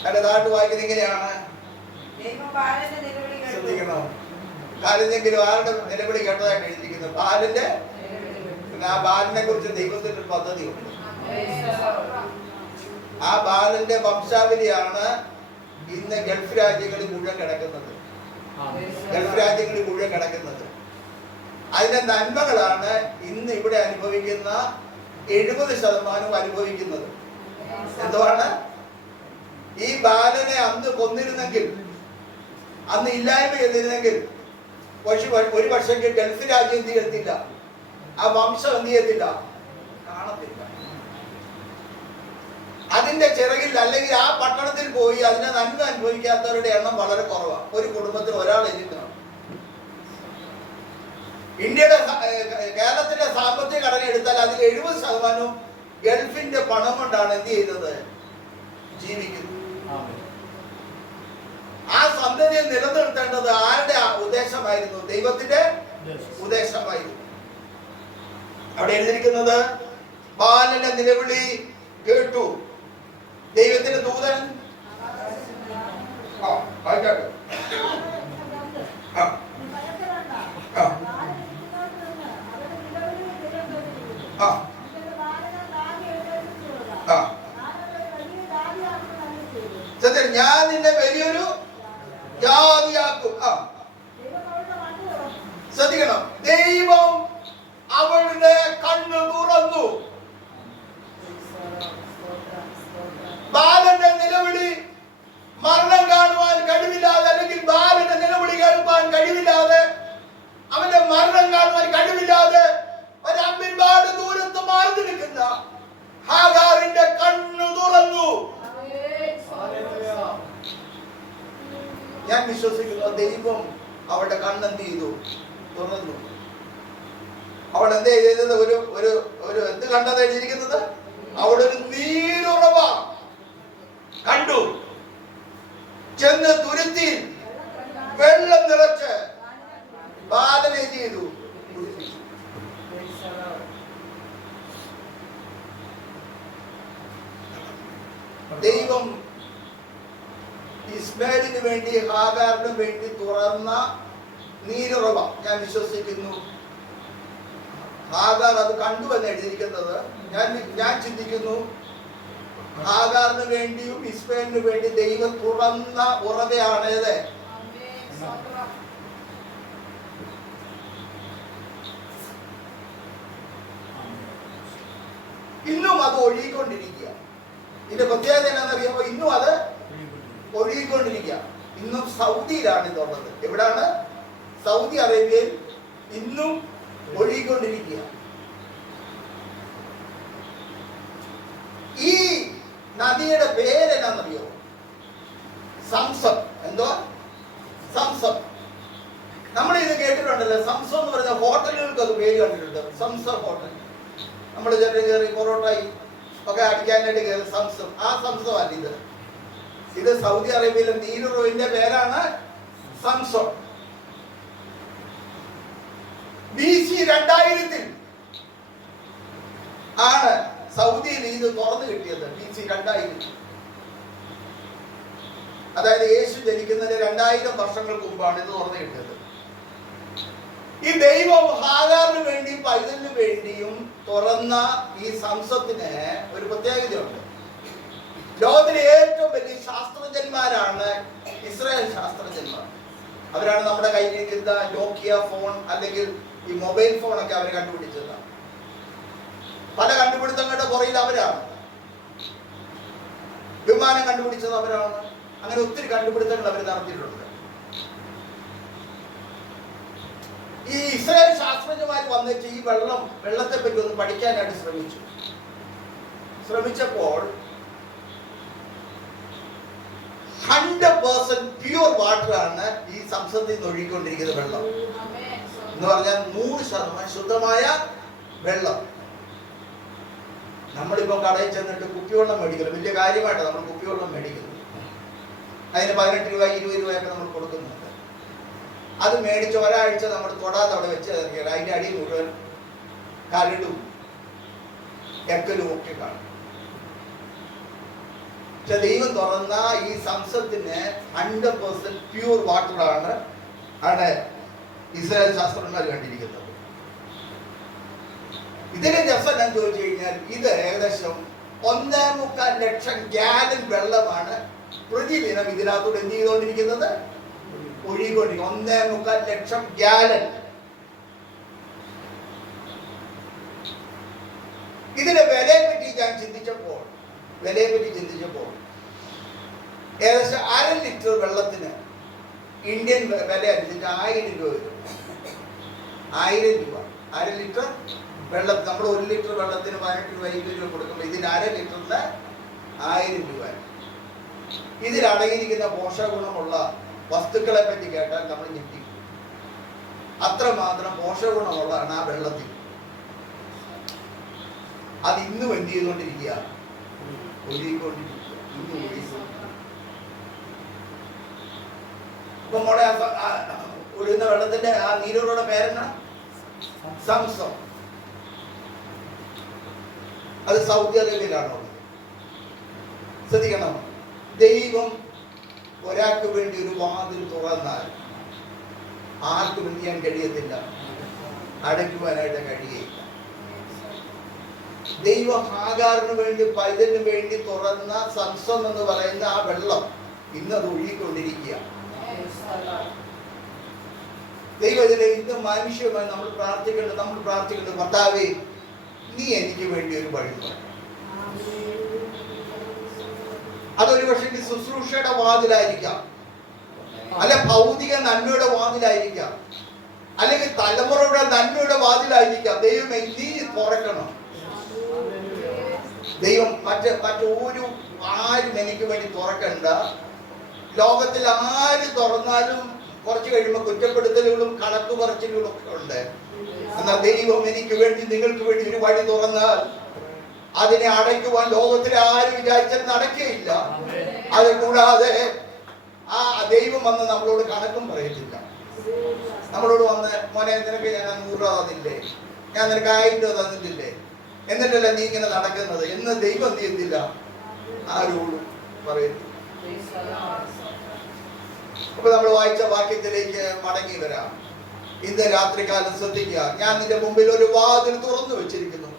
എന്റെ നാട്ടു വായിക്കുന്നത് ഇങ്ങനെയാണ്. ശ്രദ്ധിക്കണോ? കരഞ്ഞെങ്കിലും ആരുടെ നിലവിളി കേട്ടതായിട്ട് എഴുതിയിരിക്കുന്നത്? ബാലന്റെ. ആ ബാലനെ കുറിച്ച് ദൈവത്തിന്റെ ഒരു പദ്ധതിയുണ്ട്. ആ ബാലന്റെ വംശാവലിയാണ് ഇന്ന് ഗൾഫ് രാജ്യങ്ങളിൽ മുഴുവൻ കിടക്കുന്നത്. അതിന്റെ നന്മകളാണ് ഇന്ന് ഇവിടെ അനുഭവിക്കുന്ന 70% അനുഭവിക്കുന്നത്. എന്തുവാണ്? ഈ ബാലനെ അന്ന് കൊന്നിരുന്നെങ്കിൽ, അന്ന് ഇല്ലായ്മ ചെയ്തിരുന്നെങ്കിൽ ഒരു പക്ഷേ ഗൾഫ് രാജ്യം എന്ത് ചെയ്യത്തില്ല, ആ വംശം എന്ത് ചെയ്യത്തില്ല, കാണത്തില്ല. അതിന്റെ ചിറകിൽ അല്ലെങ്കിൽ ആ പട്ടണത്തിൽ പോയി അതിനെ നന്മ അനുഭവിക്കാത്തവരുടെ എണ്ണം വളരെ കുറവാണ്. ഒരു കുടുംബത്തിൽ ഒരാൾ എഴുതിക്കണം. കേരളത്തിന്റെ സാമ്പത്തിക ഘടന എടുത്താൽ അതിൽ 70% ഗൾഫിന്റെ പണം കൊണ്ടാണ് എന്ത് ചെയ്യുന്നത്, ജീവിക്കുന്നത്. ആ സന്തതിയെ നിലനിർത്തേണ്ടത് ആരുടെ ഉദ്ദേശമായിരുന്നു? ദൈവത്തിന്റെ ഉദ്ദേശമായിരുന്നു. അവിടെ എഴുതിയിരിക്കുന്നത് ബാലന്റെ നിലവിളി കേട്ടു. ദൈവത്തിന്റെ ദൂതൻ ഞാൻ നിന്നെ വലിയൊരു ജാതിയാക്കും. ശ്രദ്ധിക്കണം, ദൈവം അവളുടെ കണ്ണ് തുറന്നു. ബാലന്റെ നിലവിളി മരണം കാണുവാൻ കഴിവില്ലാതെ, അല്ലെങ്കിൽ ബാലന്റെ നിലവിളി കേൾപ്പാൻ കഴിവില്ലാതെ, അവന്റെ മരണം കാണുവാൻ കഴിവില്ലാതെ ഒരു അമ്പിൻപാട് ദൂരത്ത് മാറി നിൽക്കുന്ന ഹാഗാറിന്റെ കണ്ണ് തുറന്നു. ഞാൻ വിശ്വസിക്കുന്നു ദൈവം അവളുടെ കണ്ണെന്ത് ചെയ്തു, തുറന്നു. അവൾ എന്ത് ചെയ്തത്? ഒരു എന്ത് കണ്ടത് എഴുതിയിരിക്കുന്നത്? അവിടെ ഒരു നീരുറവ കണ്ടു. ചെന്ന് തുരുത്തി വെള്ളം നിറച്ച് ബാലനെ ചെയ്തു. ദൈവം ഇസ്മായേലിന് വേണ്ടി, ഹാഗാറിന് വേണ്ടി തുറന്ന നീരുറവ ഞാൻ വിശ്വസിക്കുന്നു. ഹാഗാർ അത് കണ്ടു എന്ന് എഴുതിയിരിക്കുന്നത്. ഞാൻ ചിന്തിക്കുന്നു ഹാഗാറിന് വേണ്ടിയും ഇസ്മായേലിന് വേണ്ടി ദൈവം തുറന്ന ഉറവയാണേത്. അത് ഒഴുകിക്കൊണ്ടിരിക്കുക. ഇതിന്റെ പ്രത്യേകത എന്താണെന്നറിയാമോ? ഇന്നും അത് ഒഴുകിക്കൊണ്ടിരിക്കുക. ഇന്നും സൗദിയിലാണ് ഇതുള്ളത്. എവിടാണ്? സൗദി അറേബ്യയിൽ ഇന്നും ഒഴുകിക്കൊണ്ടിരിക്കുക. ഈ നദിയുടെ പേരെന്നാന്നറിയോ? സംസം. എന്തോ? സംസം. നമ്മൾ ഇത് കേട്ടിട്ടുണ്ടല്ലോ. സംസം എന്ന് പറഞ്ഞ ഹോട്ടലുകൾക്ക് അത് പേര് കണ്ടിട്ടുണ്ട്. Zamzam hotel. നമ്മൾ ചെറിയ ചെറിയ പൊറോട്ടയും ഒക്കെ അടിക്കാനായിട്ട് കയറി സംസം. ആ സംസം അല്ല ഇത്. ഇത് സൗദി അറേബ്യയിലെ നീരുറവിന്റെ പേരാണ് സംസം. BC 2000 ആണ് സൗദിയിൽ ഇത് തുറന്നു കിട്ടിയത്. BC 2000. അതായത് യേശു ജനിക്കുന്നതിന് 2000 വർഷങ്ങൾക്ക് മുമ്പാണ് ഇത് തുറന്നു കിട്ടിയത്. ഈ ദൈവം ഹാഗാറിന് വേണ്ടി പൈതലിന് വേണ്ടിയും തുറന്ന ഈ സംസത്തിന് ഒരു പ്രത്യേകതയുണ്ട്. ലോകത്തിലെ ഏറ്റവും വലിയ ശാസ്ത്രജ്ഞന്മാരാണ് ഇസ്രായേൽ ശാസ്ത്രജ്ഞന്മാർ. അവരാണ് നമ്മുടെ കയ്യിലിരിക്കുന്ന നോക്കിയ ഫോൺ അല്ലെങ്കിൽ ഈ മൊബൈൽ ഫോണൊക്കെ അവർ കണ്ടുപിടിച്ചത്. പല കണ്ടുപിടുത്തങ്ങളുടെ പുറയിൽ അവരാണ്. വിമാനം കണ്ടുപിടിച്ചത് അവരാണ്. അങ്ങനെ ഒത്തിരി കണ്ടുപിടുത്തങ്ങൾ അവർ നടത്തിയിട്ടുണ്ട്. ഈ ഇസ്രായേൽ ശാസ്ത്രജ്ഞന്മാർ വന്നിട്ട് ഈ വെള്ളത്തെ പറ്റി ഒന്ന് പഠിക്കാനായിട്ട് ശ്രമിച്ചപ്പോൾ 100% പ്യൂർ വാട്ടർ ആണ് ഈ സംസത്തിൽ നിന്ന് ഒഴുകിക്കൊണ്ടിരിക്കുന്ന വെള്ളം. എന്ന് പറഞ്ഞാൽ 100% ശുദ്ധമായ വെള്ളം. നമ്മളിപ്പോൾ കടയിൽ ചെന്നിട്ട് കുപ്പിവെള്ളം മേടിക്കുന്നത് വലിയ കാര്യമായിട്ടാണ് നമ്മൾ കുപ്പിവെള്ളം മേടിക്കുന്നത്. അതിന് 18 രൂപ 20 രൂപയൊക്കെ നമ്മൾ കൊടുക്കുന്നുണ്ട്. അത് മേടിച്ച് ഒരാഴ്ച നമ്മൾ തൊടാതെ അവിടെ വെച്ച് ഇറക്കിയാൽ അതിൻ്റെ അടി മുഴുവൻ കരടും എക്കലും ഒക്കെ കാണും. പക്ഷെ ദൈവം തുറന്ന ഈ സംസത്തിന് 100% പ്യൂർ വാട്ടറാണ് ഇസ്രായേൽ ശാസ്ത്രജ്ഞന്മാർ കണ്ടിരിക്കുന്നത്. ഇതിന്റെ രസം ഞാൻ ചോദിച്ചു കഴിഞ്ഞാൽ ഇത് ഏകദേശം 1.25 ലക്ഷം ഗാലൻ വെള്ളമാണ് പ്രതിദിനം ഇതിനകത്തൂടെ എന്ത് ചെയ്തുകൊണ്ടിരിക്കുന്നത്? ഒഴുകിക്കൊണ്ടിരിക്കും. 1.25 ലക്ഷം ഗാലൻ. ഇതിന്റെ വിലയെ പറ്റി ഞാൻ ചിന്തിച്ചപ്പോൾ ഏകദേശം 1/2 ലിറ്റർ വെള്ളത്തിന് ഇന്ത്യൻ വില അനുസരിച്ച് 1000 രൂപ വരും. 1000 രൂപ 1/2 ലിറ്റർ വെള്ളത്തിന്. നമ്മൾ 1 ലിറ്റർ വെള്ളത്തിന് 18 രൂപ 20 രൂപ കൊടുക്കുമ്പോൾ ഇതിന് 1/2 ലിറ്ററിന് 1000 രൂപ. ഇതിൽ അടങ്ങിയിരിക്കുന്ന പോഷകഗുണമുള്ള വസ്തുക്കളെ പറ്റി കേട്ടാൽ നമ്മൾ ഞെട്ടിക്കും. അത്രമാത്രം പോഷകഗുണമുള്ളതാണ് ആ വെള്ളത്തിൽ. അത് ഇന്നും എന്ത് ചെയ്തുകൊണ്ടിരിക്കുക? ഒഴുകിക്കൊണ്ടിരിക്കുക. ഇന്നും ഒഴുകിക്കൊണ്ടിരിക്കുക. ഇപ്പൊ നമ്മുടെ ഒഴുകുന്ന വെള്ളത്തിന്റെ ആ നീരുറവയുടെ പേരെന്നാ? സംസം. അത് സൗദി അറേബ്യയിലാണോ? ശ്രദ്ധിക്കണം. ദൈവം ഒരാൾക്ക് വേണ്ടി ഒരു വാതിൽ തുറന്നാൽ ആർക്കും എന്ത് ചെയ്യാൻ കഴിയത്തില്ല, അടയ്ക്കുവാനായിട്ട് കഴിയയില്ല. ദൈവം ഹാഗാറിന് വേണ്ടി പൈതലിന് വേണ്ടി തുറന്ന സംസം എന്ന് പറയുന്ന ആ വെള്ളം ഇന്നത് ഒഴുകിക്കൊണ്ടിരിക്കുക. ദൈവത്തിലെ ഇന്ന് മനുഷ്യമായി നമ്മൾ പ്രാർത്ഥിക്കേണ്ടത് കർത്താവേ, നീ എനിക്ക് വേണ്ടി ഒരു വഴി തുറക്കണം. അതൊരു പക്ഷേ ശുശ്രൂഷയുടെ വാതിലായിരിക്കാം, അല്ല ഭൗതിക നന്മയുടെ വാതിലായിരിക്കാം, അല്ലെങ്കിൽ തലമുറയുടെ നന്മയുടെ വാതിലായിരിക്കാം. ദൈവമേ, നീ തുറക്കണം. ദൈവം മറ്റൊരു ആരും എനിക്ക് വേണ്ടി തുറക്കണ്ട. ലോകത്തിൽ ആര് തുറന്നാലും കുറച്ച് കഴിയുമ്പോൾ കുറ്റപ്പെടുത്തലുകളും കണക്ക് പറച്ചിലുകളും ഒക്കെ ഉണ്ട്. എന്നാൽ ദൈവം എനിക്ക് വേണ്ടി നിങ്ങൾക്ക് വേണ്ടി ഒരു വഴി തുറന്നാൽ അതിനെ അടയ്ക്കുവാൻ ലോകത്തിലെ ആരും വിചാരിച്ചാൽ നടക്കുകയില്ല. അത് കൂടാതെ ആ ദൈവം വന്ന് നമ്മളോട് കണക്കും പറയത്തില്ല. നമ്മളോട് വന്ന് മോനെ, നിനക്ക് ഞാൻ 100 രൂപ തന്നില്ലേ, ഞാൻ നിനക്ക് 1000 രൂപ തന്നിട്ടില്ലേ, എന്നിട്ടല്ല നീ ഇങ്ങനെ നടക്കുന്നത് എന്ന് ദൈവം എന്ത് ചെയ്യുന്നില്ല, ആരോടും പറയുന്നു. അപ്പൊ നമ്മൾ വായിച്ച വാക്യത്തിലേക്ക് മടങ്ങി വരാം. ഇന്ന് രാത്രികാലം ശ്രദ്ധിക്കുക. ഞാൻ നിന്റെ മുമ്പിൽ ഒരു വാതിൽ തുറന്നു വെച്ചിരിക്കുന്നു.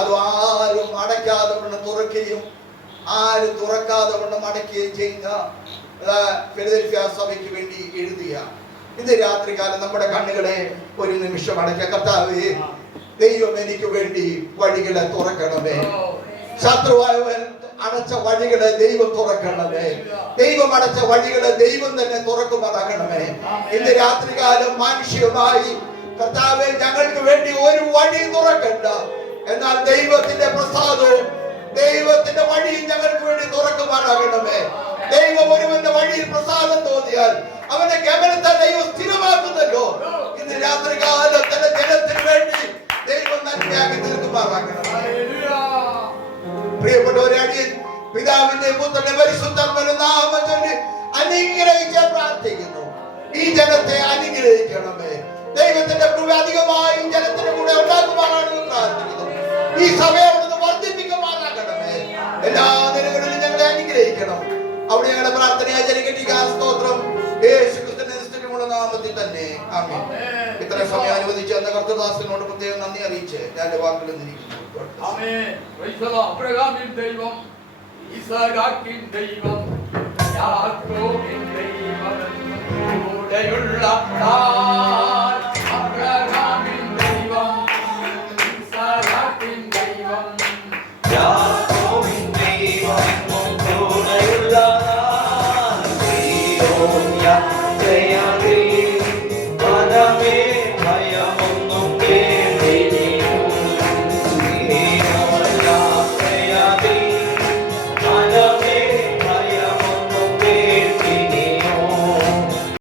അത് ആരും അടയ്ക്കാതെ കൊണ്ട് തുറക്കുകയും ആരും തുറക്കാതെ കൊണ്ട് അടയ്ക്കുകയും ചെയ്യുന്ന ഫിലദൽഫിയ സഭയ്ക്ക് വേണ്ടി എഴുതിയ ഇന്ന് രാത്രികാലം നമ്മുടെ കണ്ണുകളെ ഒരു നിമിഷം അടയ്ക്കുക. കർത്താവേ, ദൈവം എനിക്ക് വേണ്ടി വഴികളെ തുറക്കണമേ. ശത്രുവായവൻ അടച്ച വഴികളെ ദൈവം തുറക്കണമേ. ദൈവം അടച്ച വഴികളെ ദൈവം തന്നെ തുറക്കുമാറാകണമേ. ഇന്ന് രാത്രികാലം മാനുഷികമായി കർത്താവേ ഞങ്ങൾക്ക് വേണ്ടി ഒരു വഴി തുറക്കണ്ട, എന്നാൽ ദൈവത്തിന്റെ പ്രസാദവും ദൈവത്തിന്റെ വഴിയും ഞങ്ങൾക്ക് വേണ്ടി തുറക്കുമാറാകണമേ. ദൈവം ഒരുവന്റെ വഴിയിൽ പ്രസാദം തോന്നിയാൽ അവന്റെ ഗമനത്തെ ദൈവം സ്ഥിരമാക്കുന്നല്ലോ. ഇന്ന് രാത്രികാലം തന്റെ ജനത്തിന് വേണ്ടി ദൈവം നന്മയാക്കി തീർക്കുമാറാകണമേ. പ്രിയപ്പെട്ടവരെ, അടിയൻ പിതാവിന്റെ പുത്രന്റെ പരിശുദ്ധാത്മാവിന്റെ നാമം ചൊല്ലി അനുഗ്രഹിച്ച് പ്രാർത്ഥിക്കുന്നു. ഈ ജനത്തെ അനുഗ്രഹിക്കണമേ. ദൈവത്തിന്റെ കൃപ അധികമായി ജനത്തിന്റെ കൂടെ ഉണ്ടാക്കുവാനാണ് പ്രാർത്ഥിക്കുന്നു. ഈ സഭയെ അവിടുന്ന് വർദ്ധിപ്പിക്കുവാനാകണമേ. എല്ലാ നിലകളിലും ഞങ്ങളെ അനുഗ്രഹിക്കണം. അവിടെ ഞങ്ങളുടെ പ്രാർത്ഥന ആചരിക്കട്ടെ. സ്തോത്രം യേശുക്രിസ്തുവിന്റെ നിസ്തുല്യമുള്ള നാമത്തിൽ തന്നെ ആമേൻ. ഇത്ര സമയം അനുവദിച്ച് അന്ന് കർത്തദാസനോട് പ്രത്യേകം നന്ദി അറിയിച്ച് ഞാൻ എന്റെ വാക്കുകൾ നിരീക്ഷിക്കുന്നു. ആമേൻ. Praise the Lord. അബ്രഹാമിൻ ദൈവം, ഇസഹാക്കിൻ ദൈവം, യാക്കോബിൻ ദൈവം, കൂടെയുള്ള താൻ. അബ്രഹാമിൻ ദൈവം, ഇസഹാക്കിൻ ദൈവം, യാക്കോബിൻ ദൈവം, കൂടെയുള്ള താൻ. ദൈവം യാത്രയായി മനമേ